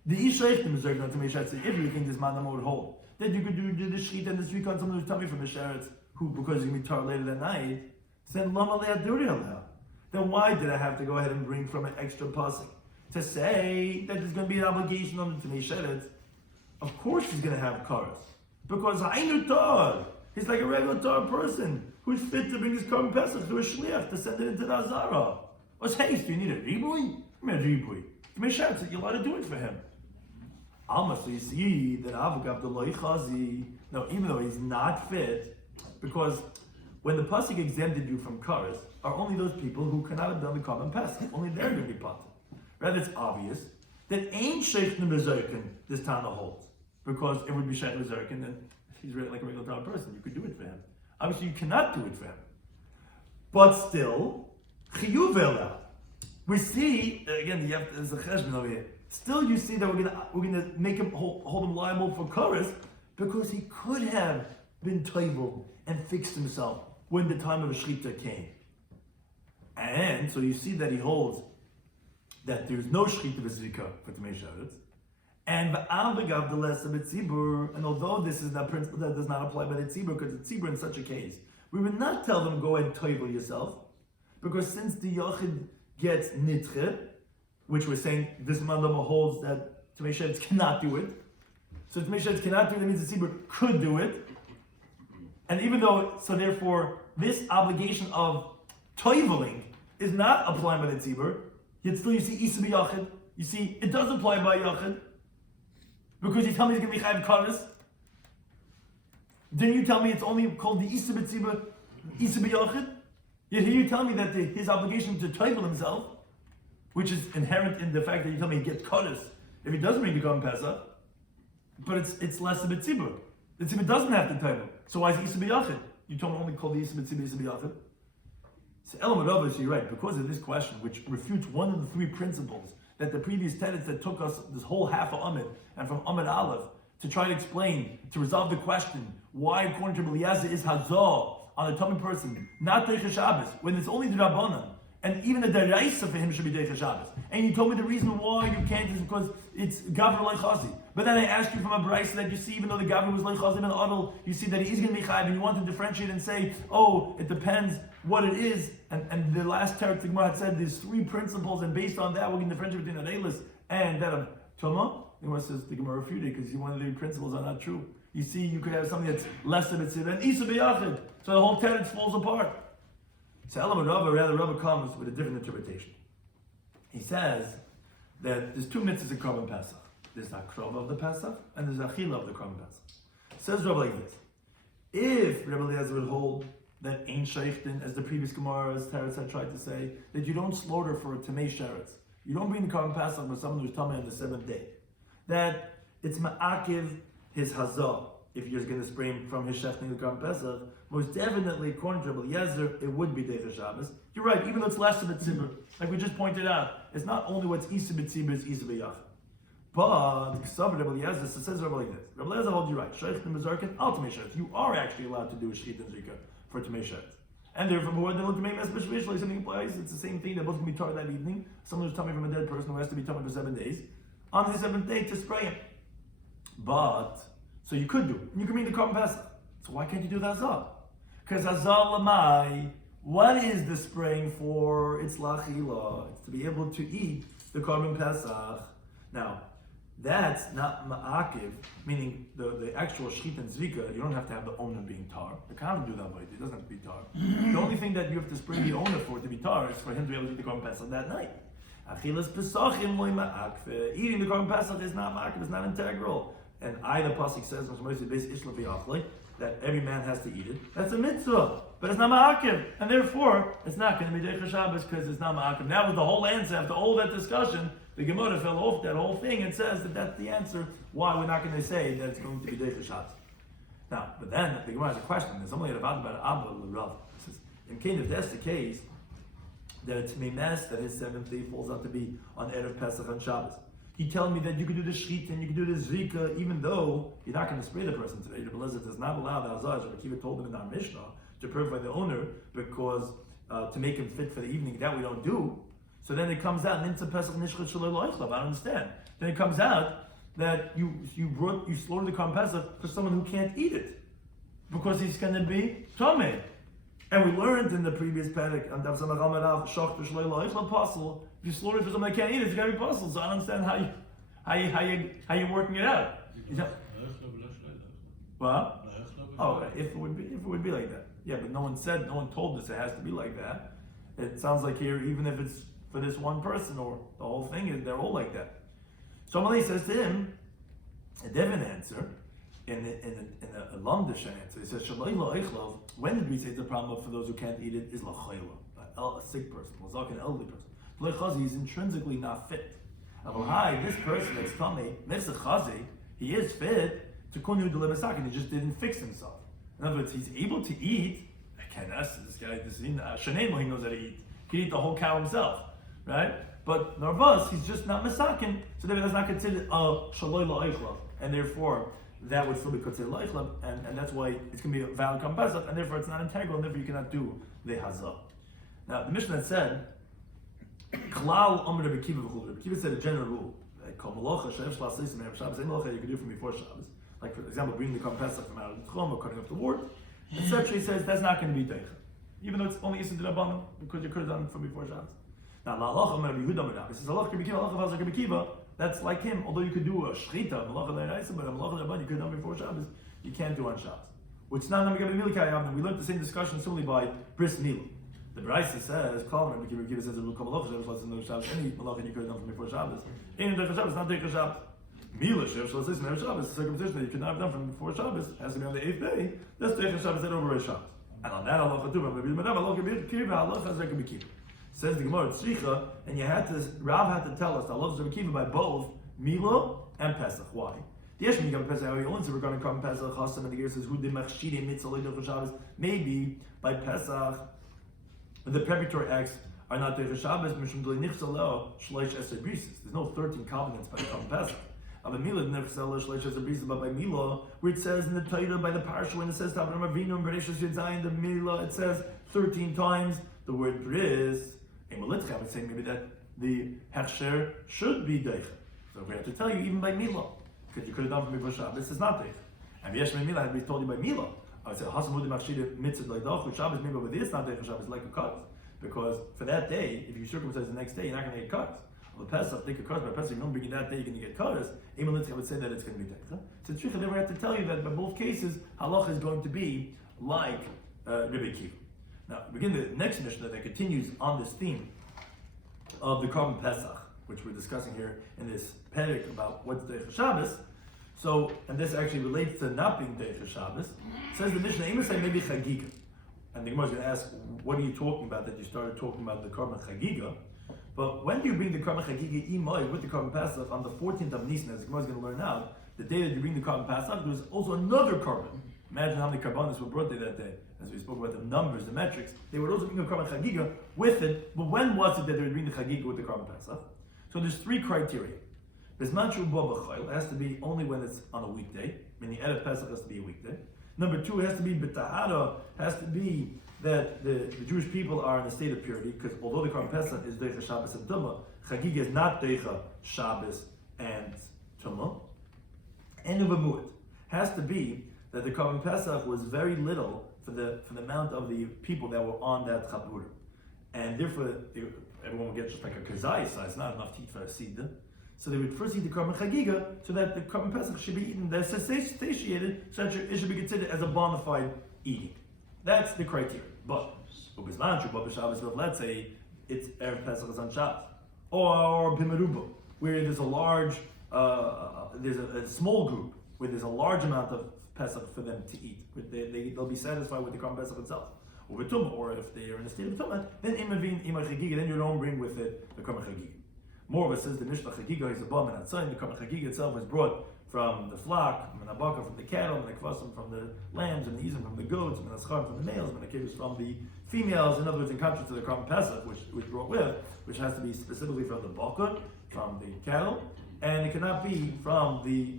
The ish sheikh to mezor cannot to make sheretz. If you think this man would hold, that you could do the shchita and the zrika on someone who's coming from a sheretz, who because you're going to be tar later that night, then lama le'aduri aleh. then why did I have to go ahead and bring from an extra pasuk to say that there's going to be an obligation on the Tamei Sheretz? Of course he's going to have karas, because Hainu Tar, he's like a regular Tar person who's fit to bring his Korban Pesach to a shliach to send it into the Azara. What's haste? Do you need a ribui? I mean, a ribui. Tamei Sheretz, you're allowed to do it for him. Alma, so you see that Avagav the Loi Chazi, no, even though he's not fit, because when the pasuk exempted you from karas are only those people who cannot have done the Korban Pesach. Only they're going to be potter. Rather, it's obvious that ain't sheikh nemezarkin this Tana holds, because it would be sheikh nemezarkin, and he's really like a regular Torah person. You could do it for him. Obviously, you cannot do it for him. But still, chiyuv ela. We see again. There's a cheshbon over here. Still, you see that we're gonna make him hold him liable for karas because he could have been toivel and fixed himself when the time of a shrita came. And so you see that he holds that there's no shrita v'zrika for Tamei Sheretz, and v'avagav the less of tzibur. And although this is that principle that does not apply by the tzibur, because the tzibur in such a case, we would not tell them go ahead and toivel yourself, because since the yachid gets nitche, which we're saying this mandama holds that Tamei Sheretz cannot do it. So Tamei Sheretz cannot do it, that means the tzibur could do it. And even though, so therefore, this obligation of toiveling is not applying by the tzibur, yet still you see isa b'yachid. You see, it does apply by yachid, because you tell me it's going to be chayv karas. Didn't you tell me it's only called the isa b'tzibur, isa b'yachid? Yet here you tell me that his obligation to toivel himself, which is inherent in the fact that you tell me he gets karas if he doesn't bring the Korban Pesach, but it's less of a tzibur. The tzibur doesn't have to toivel. So why is it isa b'yachid? You told me only called the isa b'tzibur isa b'yachid. So Elam Rav, you're right, because of this question, which refutes one of the three principles that the previous tenets that took us this whole half of Amid, and from Amid Aleph, to try to explain, to resolve the question, why according to Rabbi Eliezer is Hazah on a tummy person, not Deicha Shabbos, when it's only the Rabbanan, and even the Deraisa for him should be Deicha Shabbos. And you told me the reason why you can't is because it's Gavra Loi Chazi. But then I asked you from a Braisa that you see, even though the Gavra was Loi Chazi and Adel, you see that he's going to be Chayv, and you want to differentiate and say, oh, it depends what it is. And the last Teretz Gemara had said there's three principles, and based on that, we're going to differentiate between Adelis and that of Toma. The Gemara says the Gemara refuted because one of the principles are not true. You see, you could have something that's less of a tzibur and isa b'yachid, so the whole tenet falls apart. So Elam Rava comes with a different interpretation. He says that there's two mitzvahs in Korban Pesach. There's Akrova of the Pesach and there's Achila of the Korban Pesach. Says Rava like this: if Rabbi Eliezer would hold that ain't sheichtin, as the previous Gemara, as Teretz had tried to say, that you don't slaughter for a Tamei Sheretz, you don't bring the Korban Pesach with someone who's tamei on the seventh day, that it's ma'akiv his hazah, if you're going to spray him from his shechting the Korban Pesach, most definitely, according to Rabbi Eliezer, it would be Deicha Shabbos. You're right, even though it's less of a tzibur, like we just pointed out, it's not only what's isa b'tzibur, it's isa b'yachid. But the Ksav Rabbi Eliezer says Rabbi Eliezer. Rabbi Eliezer holds you right. Sheikh and Mezarkin, al Tamei Sheretz. You are actually allowed to do a shechit and zrika for Tamei Sheretz. And therefore, more than to make message visually, something applies. It's the same thing. They're both going to be taught that evening. Someone who's tummy from a dead person who has to be tummy for 7 days. On his seventh day to spray him. But so you could do it. You can bring the Korban Pesach. So why can't you do the Hazah? Because Hazah Lamai, what is the spraying for? It's Lachila. It's to be able to eat the Korban Pesach. Now, that's not Ma'akiv, meaning the actual Shechit and Zvika, you don't have to have the owner being tar. The Kohen do that, but it doesn't have to be tar. The only thing that you have to spray the owner for it to be tar is for him to be able to eat the Korban Pesach that night. Achilas Pesachim loy Ma'akve. Eating the Korban Pesach is not Ma'akiv, it's not integral. And the pasuk says, that every man has to eat it. That's a mitzvah, but it's not ma'akiv, and therefore it's not going to be Deicha Shabbos because it's not ma'akiv. Now, with the whole answer after all that discussion, the Gemara fell off that whole thing and says that that's the answer why we're not going to say that it's going to be Deicha Shabbos. Now, but then the Gemara has a question. There's only about Abba L'Rav. It says, in case if that's the case, that it's Memes that his seventh day falls out to be on Erev Pesach and Shabbos. He tells me that you can do the shechit and you can do the zrika, even though you're not going to spray the person today. The Belezah does not allow the Hazah, as Akiva told him in our Mishnah, to purify the owner because to make him fit for the evening. That we don't do. So then it comes out, Nimtza Pesach Nishchat Shaloi Loichlav. I don't understand. Then it comes out that you slaughtered the Korban Pesach for someone who can't eat it because he's going to be tamei. And we learned in the previous parak on Daf Samach Amud Av, Shachtar Shloi Lo'ichla Pasul. If you slaughter for something that can't eat it, it's gotta be pasul. So I don't understand how you're working it out. What? Oh, if it would be like that. Yeah, but no one told us it has to be like that. It sounds like here, even if it's for this one person or the whole thing, they're all like that. So Malay says to him, a different answer, in a Lamdish answer, he says, Shaloi Lo'ichlov, when did we say the problem for those who can't eat it is Lachayla, a sick person, an elderly person. Chazi is intrinsically not fit. This person that's tummy, Chazi, he is fit to kunu deliver sakin, he just didn't fix himself. In other words, he's able to eat. This guy, Shanemo, he knows how to eat. He can eat the whole cow himself, right? But Narvas, he's just not Masakin, so therefore that's not considered a Shaloi La'ichlav, and therefore that would still be considered La'ichlav, and that's why it's going to be a valid Kam Pesach, and therefore it's not integral, and therefore you cannot do the Hazah. Now, the Mishnah said, Klal Omer Rabbi Kiva v'chul. Rabbi Kiva said a general rule, Kol Malocha She'ev Shlas Seisim Erev Shabbos, any Malocha you can do from before Shabbos, like for example, bringing the Kam Pesach from out of the Tchum or cutting up the wart, etc. He says that's not going to be Deicha, even though it's only Yisud D'Rabbanan, because you could have done it from before Shabbos. Now, La'alacha Rabbi Yehuda Amar, he says, Halacha Rabbi Kiva, Halacha Rabbi Kiva, that's like him, although you could do a Shechita, Malacha D'Oraisa, but a Malacha D'Rabbanan you could have done before Shabbos, you can't do on Shabbos. Which now we learned the same discussion similarly by Bris Milah. The Brisa says, Kol Rabbi Kiva says, any Malacha you could have done from before Shabbos. Ain't Deicha Shabbos, not Deicha Shabbos. Mila Shev Shal Seisim Erev Shabbos, the circumcision that you could not have done from before Shabbos, has to be on the 8th day. That's Deicha Shabbos and over Shabbos. And on that halacha too, Rabbi Yehuda halacha Kiva, halacha as Rabbi Kiva. Says the Gemara Tzricha, and Rav had to tell us the halacha Rabbi Kiva by both Mila and Pesach. Why? The Yeshmi Gam Pesach, we only say regarding Kam Pesach, Chasam, and the Gemara says who did Machshire Mitzvah Leidach Shabbos. Maybe by Pesach, the preparatory acts are not Deicha Shabbos. Mishum Dli Nichsal Leo Shleish Eser Brises. There's no 13 covenants by Kam Pesach. But by Mila, where it says in the Torah by the parsha when it says Tavram Avinu and Bereshus Yedzayin, the Mila, it says 13 times the word bris. I would say maybe that the hechsher should be deicha. So we have to tell you even by Mila, because you could have done from before Shabbos. This is not deicha. And Yeshmi Mila had to be told you by Mila. I would say Hasamud Machshir Mitzvah Leidach Shabbos maybe with this not deicha Shabbos like a cut, because for that day, if you circumcise the next day, you're not going to get cut. The Pesach, take a cut, but Pesach, you don't bring it that day, you're going to get cutters. I would say that it's going to be Deicha. So Tzricha, they would have to tell you that by both cases, halacha is going to be like Rabbi Kiva. Now, begin the next Mishnah that continues on this theme of the Korban Pesach, which we're discussing here in this parak about what's Deicha Shabbos. So, and this actually relates to not being Deicha Shabbos. It says the Mishnah, Amos say maybe Chagiga. And the Gemara is going to ask, what are you talking about that you started talking about the Korban Chagiga? But when do you bring the Korban Chagiga Imoy with the Korban Pesach on the 14th of Nisan, as the Gemara is going to learn now, the day that you bring the Korban Pesach, there's also another Korban. Imagine how many Korbanos were brought there that day. As we spoke about the numbers, the metrics, they would also bring the Korban Chagiga with it. But when was it that they would bring the Chagiga with the Korban Pesach? So there's 3 criteria. Bismanchu Bobachayl, it has to be only when it's on a weekday, meaning Erev Pesach has to be a weekday. Number 2, it has to be B'tahara, has to be that the Jewish people are in a state of purity, because although the Korban Pesach is Deicha Shabbos and Tumah, Chagiga is not Deicha Shabbos and Tumah. And Uvamuit has to be that the Korban Pesach was very little for the amount of the people that were on that Chabura. And therefore, everyone would get just like a kazai size, not enough to eat for a Sida. So they would first eat the Korban Chagiga, so that the Korban Pesach should be eaten, they're satiated, so that it should be considered as a bona fide eating. That's the criteria. But let's say it's Erev Pesach is on Shabbos, or Bimeruba, where there's a large, there's a small group where there's a large amount of Pesach for them to eat. They'll be satisfied with the Korban Pesach itself. Or Tumah, or if they are in a state of Tumah, then then you don't bring with it the Korban Chagiga. Moreover, says the Mishnah Chagiga is a bum and outside. The Korban Chagiga itself is brought from the flock, from the nabaka, from the cattle, and the kvasim from the lambs, and the izim from the goats, and the schar from the males, and the kibus from the females. In other words, in contrast to the Korban Pesach, which brought with, which has to be specifically from the baka, from the cattle, and it cannot be from the.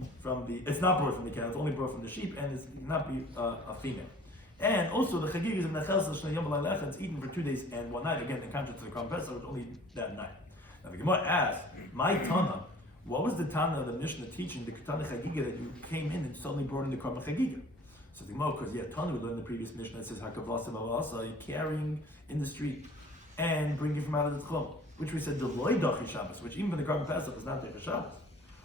It's not brought from the cattle; it's only brought from the sheep, and it cannot be a female. And also the Chagiga is in the Chelsea Shnei Yom V'Laylecha. It's eaten for 2 days and 1 night. Again, in contrast to the Korban Pesach, it's only that night. Now the Gemara asks, my Tana, what was the Tana of the Mishnah teaching the Ketana Chagiga that you came in and suddenly brought in the Korban Chagiga? So the Gemara, because Tanu learned the previous Mishnah, it says Hakavasa Bavasa, carrying in the street and bringing from out of the Tchum, which we said Deloy Dachi Shabbos, which even for the Carbon Pesach is not Dachi Shabbos.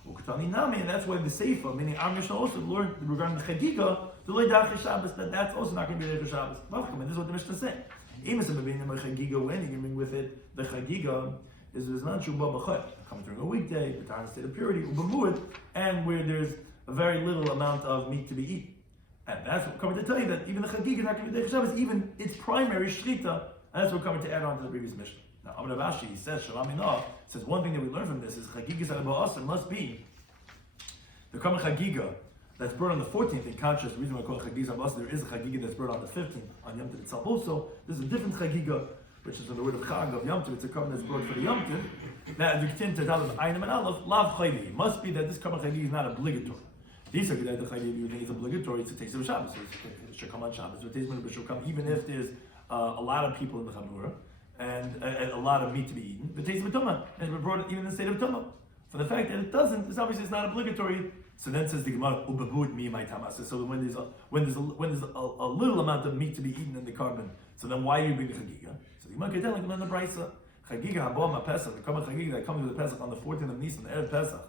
Ukutani Nami, and that's why the Seifa, meaning our Mishnah also learned regarding the Chagiga, Deloy Dachi Shabbos, that's also not going to be Dachi Shabbos. And this is what the Mishnah is saying. Even if when you bring with it, the Chagiga is not come during a weekday, the time state of purity, and where there's a very little amount of meat to be eaten. And that's what we're coming to tell you, that even the Chagiga is not going to be Dachi Shabbos, even its primary Shrita, and that's what we're coming to add on to the previous Mishnah. Now, Amar Rashi, he says, says one thing that we learn from this is Chagiga Ba'asr must be the Kama Chagiga that's brought on the 14th. In contrast, the reason why I call it Chagiga Ba'asr, there is a Chagiga that's brought on the 15th, on Yom Tov itself also. There's a different Chagiga, which is from the word of Chag, of Yom Tov. It's a Kama that's brought for the Yom Tov. Now, as you continue to tell them, Einam and Aleph, Lav Chayli. Must be that this Kama Chagiga is not obligatory. These are the Chagiga, you think it's obligatory, it's a taste of Shabbos. So it should come on Shabbos. So it should come even if there's a lot of people in the Chabura, and a lot of meat to be eaten. The taste of Tumah, and we brought it even in the state of Tumah. For the fact that it doesn't, it's obviously it's not obligatory. So then says the Gemara, Ubabud mi my tamas. So when there's a little amount of meat to be eaten in the carbon, so then why do you bring the Chagiga? So the Gemara can tell like in the Brisa, Chagiga haba ma Pesach, the Kama Chagiga that comes with the Pesach on the 14th of Nisan, the Erev Pesach.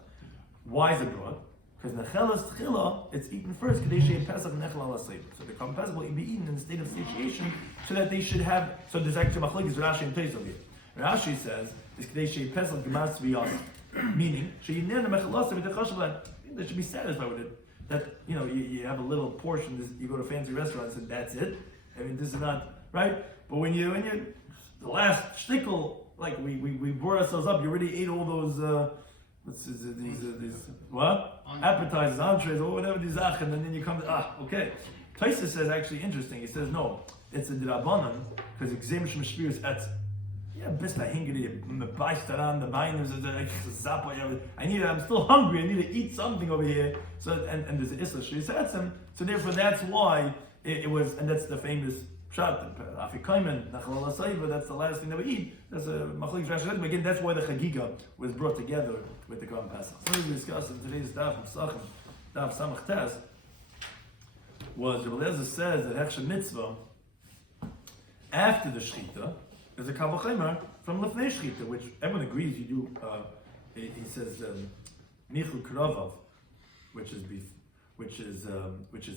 Why is it brought? Because Nechelas Tchila, it's eaten first, Kadeshei Pesach Nechel ala Seder. So the Kama Pesach will be eaten in a state of satiation, so that they should have. So there's actually Machlokes Rashi and Teiz over here. Rashi says this Kadeshei Pesach Gemas V'Yasa, meaning Sheyinena Mechelasa V'Techashav, they should be satisfied with it. That you have a little portion. You go to fancy restaurants and that's it. I mean, this is not right. But when you the last shtickle, like we brought ourselves up, you already ate all those. These what? Appetizers, entrees, or whatever these ach, and then you come to okay. Taisa says actually interesting. He says no, it's a drabanan because examish mishpir is etz. Yeah, best I hingri me beistaran the beiners zappa. I'm still hungry. I need to eat something over here. So and there's an isla shrisatzim. So therefore that's why it was, and that's the famous shot. Afikaimen nachal alasayva. That's the last thing that we eat. That's a machlokes Rashi. But again, that's why the Chagiga was brought together with the Korban Pesach. So we discussed in today's Daf Psachim, Daf Samach Tes, was Rabbi Eliezer says that Hechsher Mitzvah after the Shechita is a Kavachemer from Lefnei Shechita, which everyone agrees you do. He says Michul Kravav, which is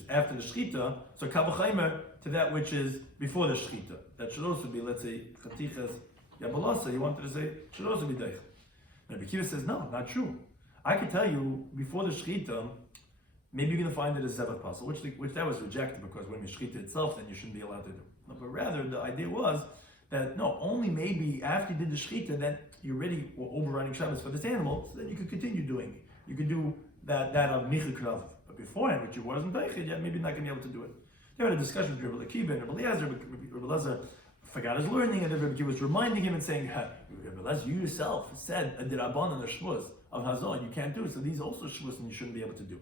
after the Shechita. So Kavachemer to that which is before the Shechita. That should also be, let's say, Chatichas Yabalasa. You wanted to say should also be Deich. Rabbi Kiva says, no, not true. I can tell you, before the Shechita, maybe you're going to find it as Zevach Pasal, which that was rejected, because when you Shechita itself, then you shouldn't be allowed to do. No, but rather, the idea was that, no, only maybe after you did the Shechita, then you already were overriding Shabbos for this animal, so then you could continue doing it. You could do that of Michel Krav. But beforehand, which you wasn't Deichid, yet maybe not going to be able to do it. They had a discussion with Rabbi Akiva and Rabbi Eliezer. Rabbi Eliezer forgot his learning, and then Rabbi Akiva was reminding him and saying, Rabbi Eliezer, you yourself said a dirabban and a shvuz of hazah, you can't do it. So these also shvuz and you shouldn't be able to do.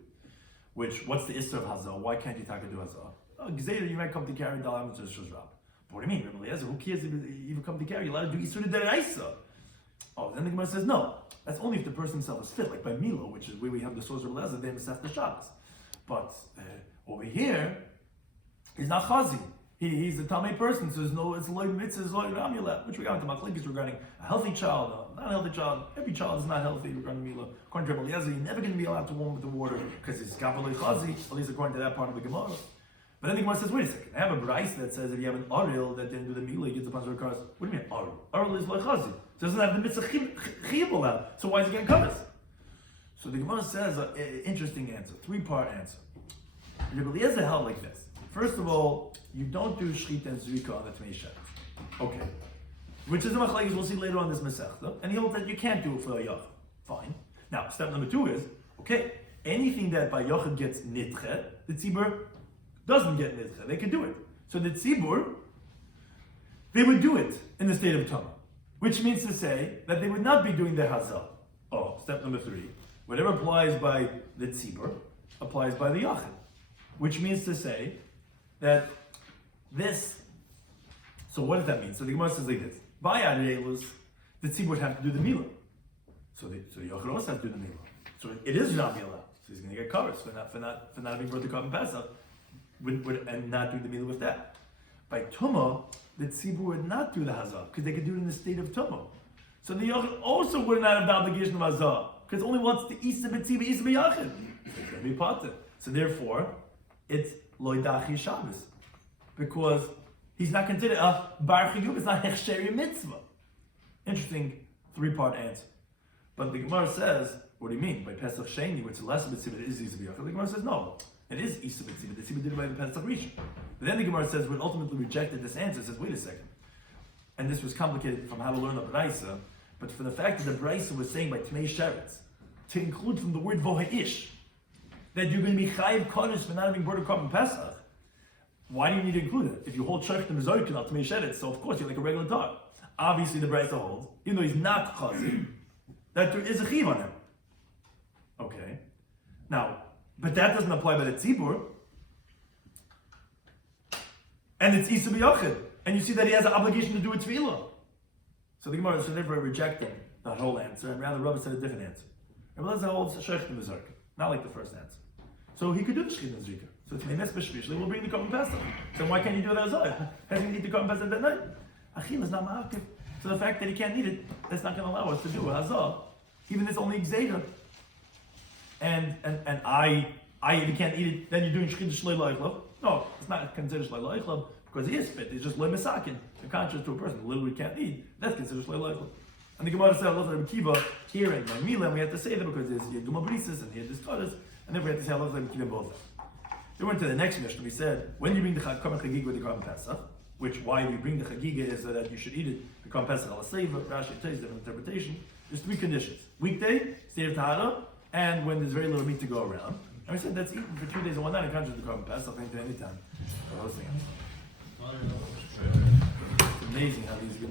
What's the issur of hazah? Why can't you do hazah? Gzeira, you might come to carry dalam to the shvuz rab. But what do you mean, Rabbi Eliezer? Who cares if you come to carry? You're allowed to do issur deraisa. Oh, then the Gemara says no. That's only if the person himself is fit, like by Milo, which is where we have the source of Rabbi Eliezer. They must the Shabbos. But over here, he's not chazi. He's a tamei person, so it's loy mitzvah, it's loy ramulet, which we got into machlokes regarding a healthy child, not a healthy child. Every child is not healthy regarding Mila. According to Rabbi Eliezer, you're never going to be allowed to warm with the water because it's gabaloi chazi, at least according to that part of the Gemara. But then the Gemara says, wait a second, I have a brayse that says if you have an aril that didn't do the Mila, he gets a bunch of cars. What do you mean aril? Aril is loy chazi. It doesn't have the mitzvah chiyuv allowed. So why is he getting covers? So the Gemara says an interesting answer, 3-part answer. Rabbi Eliezer held like this. First of all, you don't do shchita and zrika on the Tmei Shabbos. Okay. Which is a machlokes we'll see later on this Masechta. And he holds that you can't do it for a yachid. Fine. Now, step number 2 is, okay, anything that by yachid gets nitchet, the tzibur doesn't get nitchet. They can do it. So the tzibur, they would do it in the state of Tumah. Which means to say that they would not be doing the hazah. Oh, step number 3. Whatever applies by the tzibur applies by the yachid. Which means to say that this, so what does that mean? So the Gemara says like this: by Adreilus, the tzibur would have to do the milah. So the Yochel also has to do the milah. So it is not milah. So he's going to get covered for not being brought to Korban Pesach. and not do the milah with that. By Tumah, the tzibur would not do the hazah because they could do it in the state of Tumah. So the yachid also would not have the obligation of hazah because only once the isa b'tziba, isa b'yachid. It's going to be potter. So therefore, it's loidachi Shabbos because he's not considered a bar chiyuv. It's not hechsheri mitzvah. Interesting three-part answer. But the Gemara says, what do you mean? By Pesach Sheni, which is less b'tziba, it is isa b'yachid. The Gemara says, no, it is isa b'tziba. The tzibur did it by the Pesach Rishon. But then the Gemara says, what ultimately rejected this answer, says, wait a second. And this was complicated from how to learn the Braisa, but for the fact that the Braisa was saying by Tmei Sheretz, to include from the word Voha'ish, that you're going to be Chayiv Kodesh for not having brought a korban Pesach, why do you need to include it? If you hold Shech and Mezorik and Tmei Sheretz, so of course you're like a regular dog. Obviously the Braisa holds, even though he's not Chazi, that there is a Chiv on him. Okay. Now, but that doesn't apply by the Tzibur. And it's Isa b'Yachid. And you see that he has an obligation to do a tefillah. So the Gemara is therefore rejecting that whole answer, and rather Rabbi said a different answer. Rabbi Lezer holds Shech and Mizarka, not like the first answer. So he could do the Shech and Mizarka. So it's Menes B'Shvishli, we'll bring the Korban Pesach. So why can't he do it outside? Hasn't he eat the Korban Pesach that night? Achil is not ma'akiv. So the fact that he can't eat it, that's not going to allow us to do a Hazah. Even if it's only Gzeira. And if you can't eat it, then you're doing Shechid Shlei La'ichlav. No, it's not considered Shlei La'ichlav because he is fit. He's just Loi Mesakin. The conscious to a person who literally can't eat, that's considered Shlei La'ichlav. And the Gemara said, I love Rabbi Kiva here in Mila, and we had to say that because there's Yeduma Brisis and he had this Kodesh, and then we had to say, I love Rabbi Kiva both. Then we went to the next Mishnah. We said, when you bring the Korban Chagiga with the Korban Pesach, which why you bring the Chagiga is so that you should eat it, the Korban Pesach al Seiva, Rashi takes different interpretation. There's three conditions: weekday, state of Tahara, and when there's very little meat to go around. And we said that's eaten for 2 days and 1 night in contrast to the Korban Pesach, I think, to any time. It's amazing how these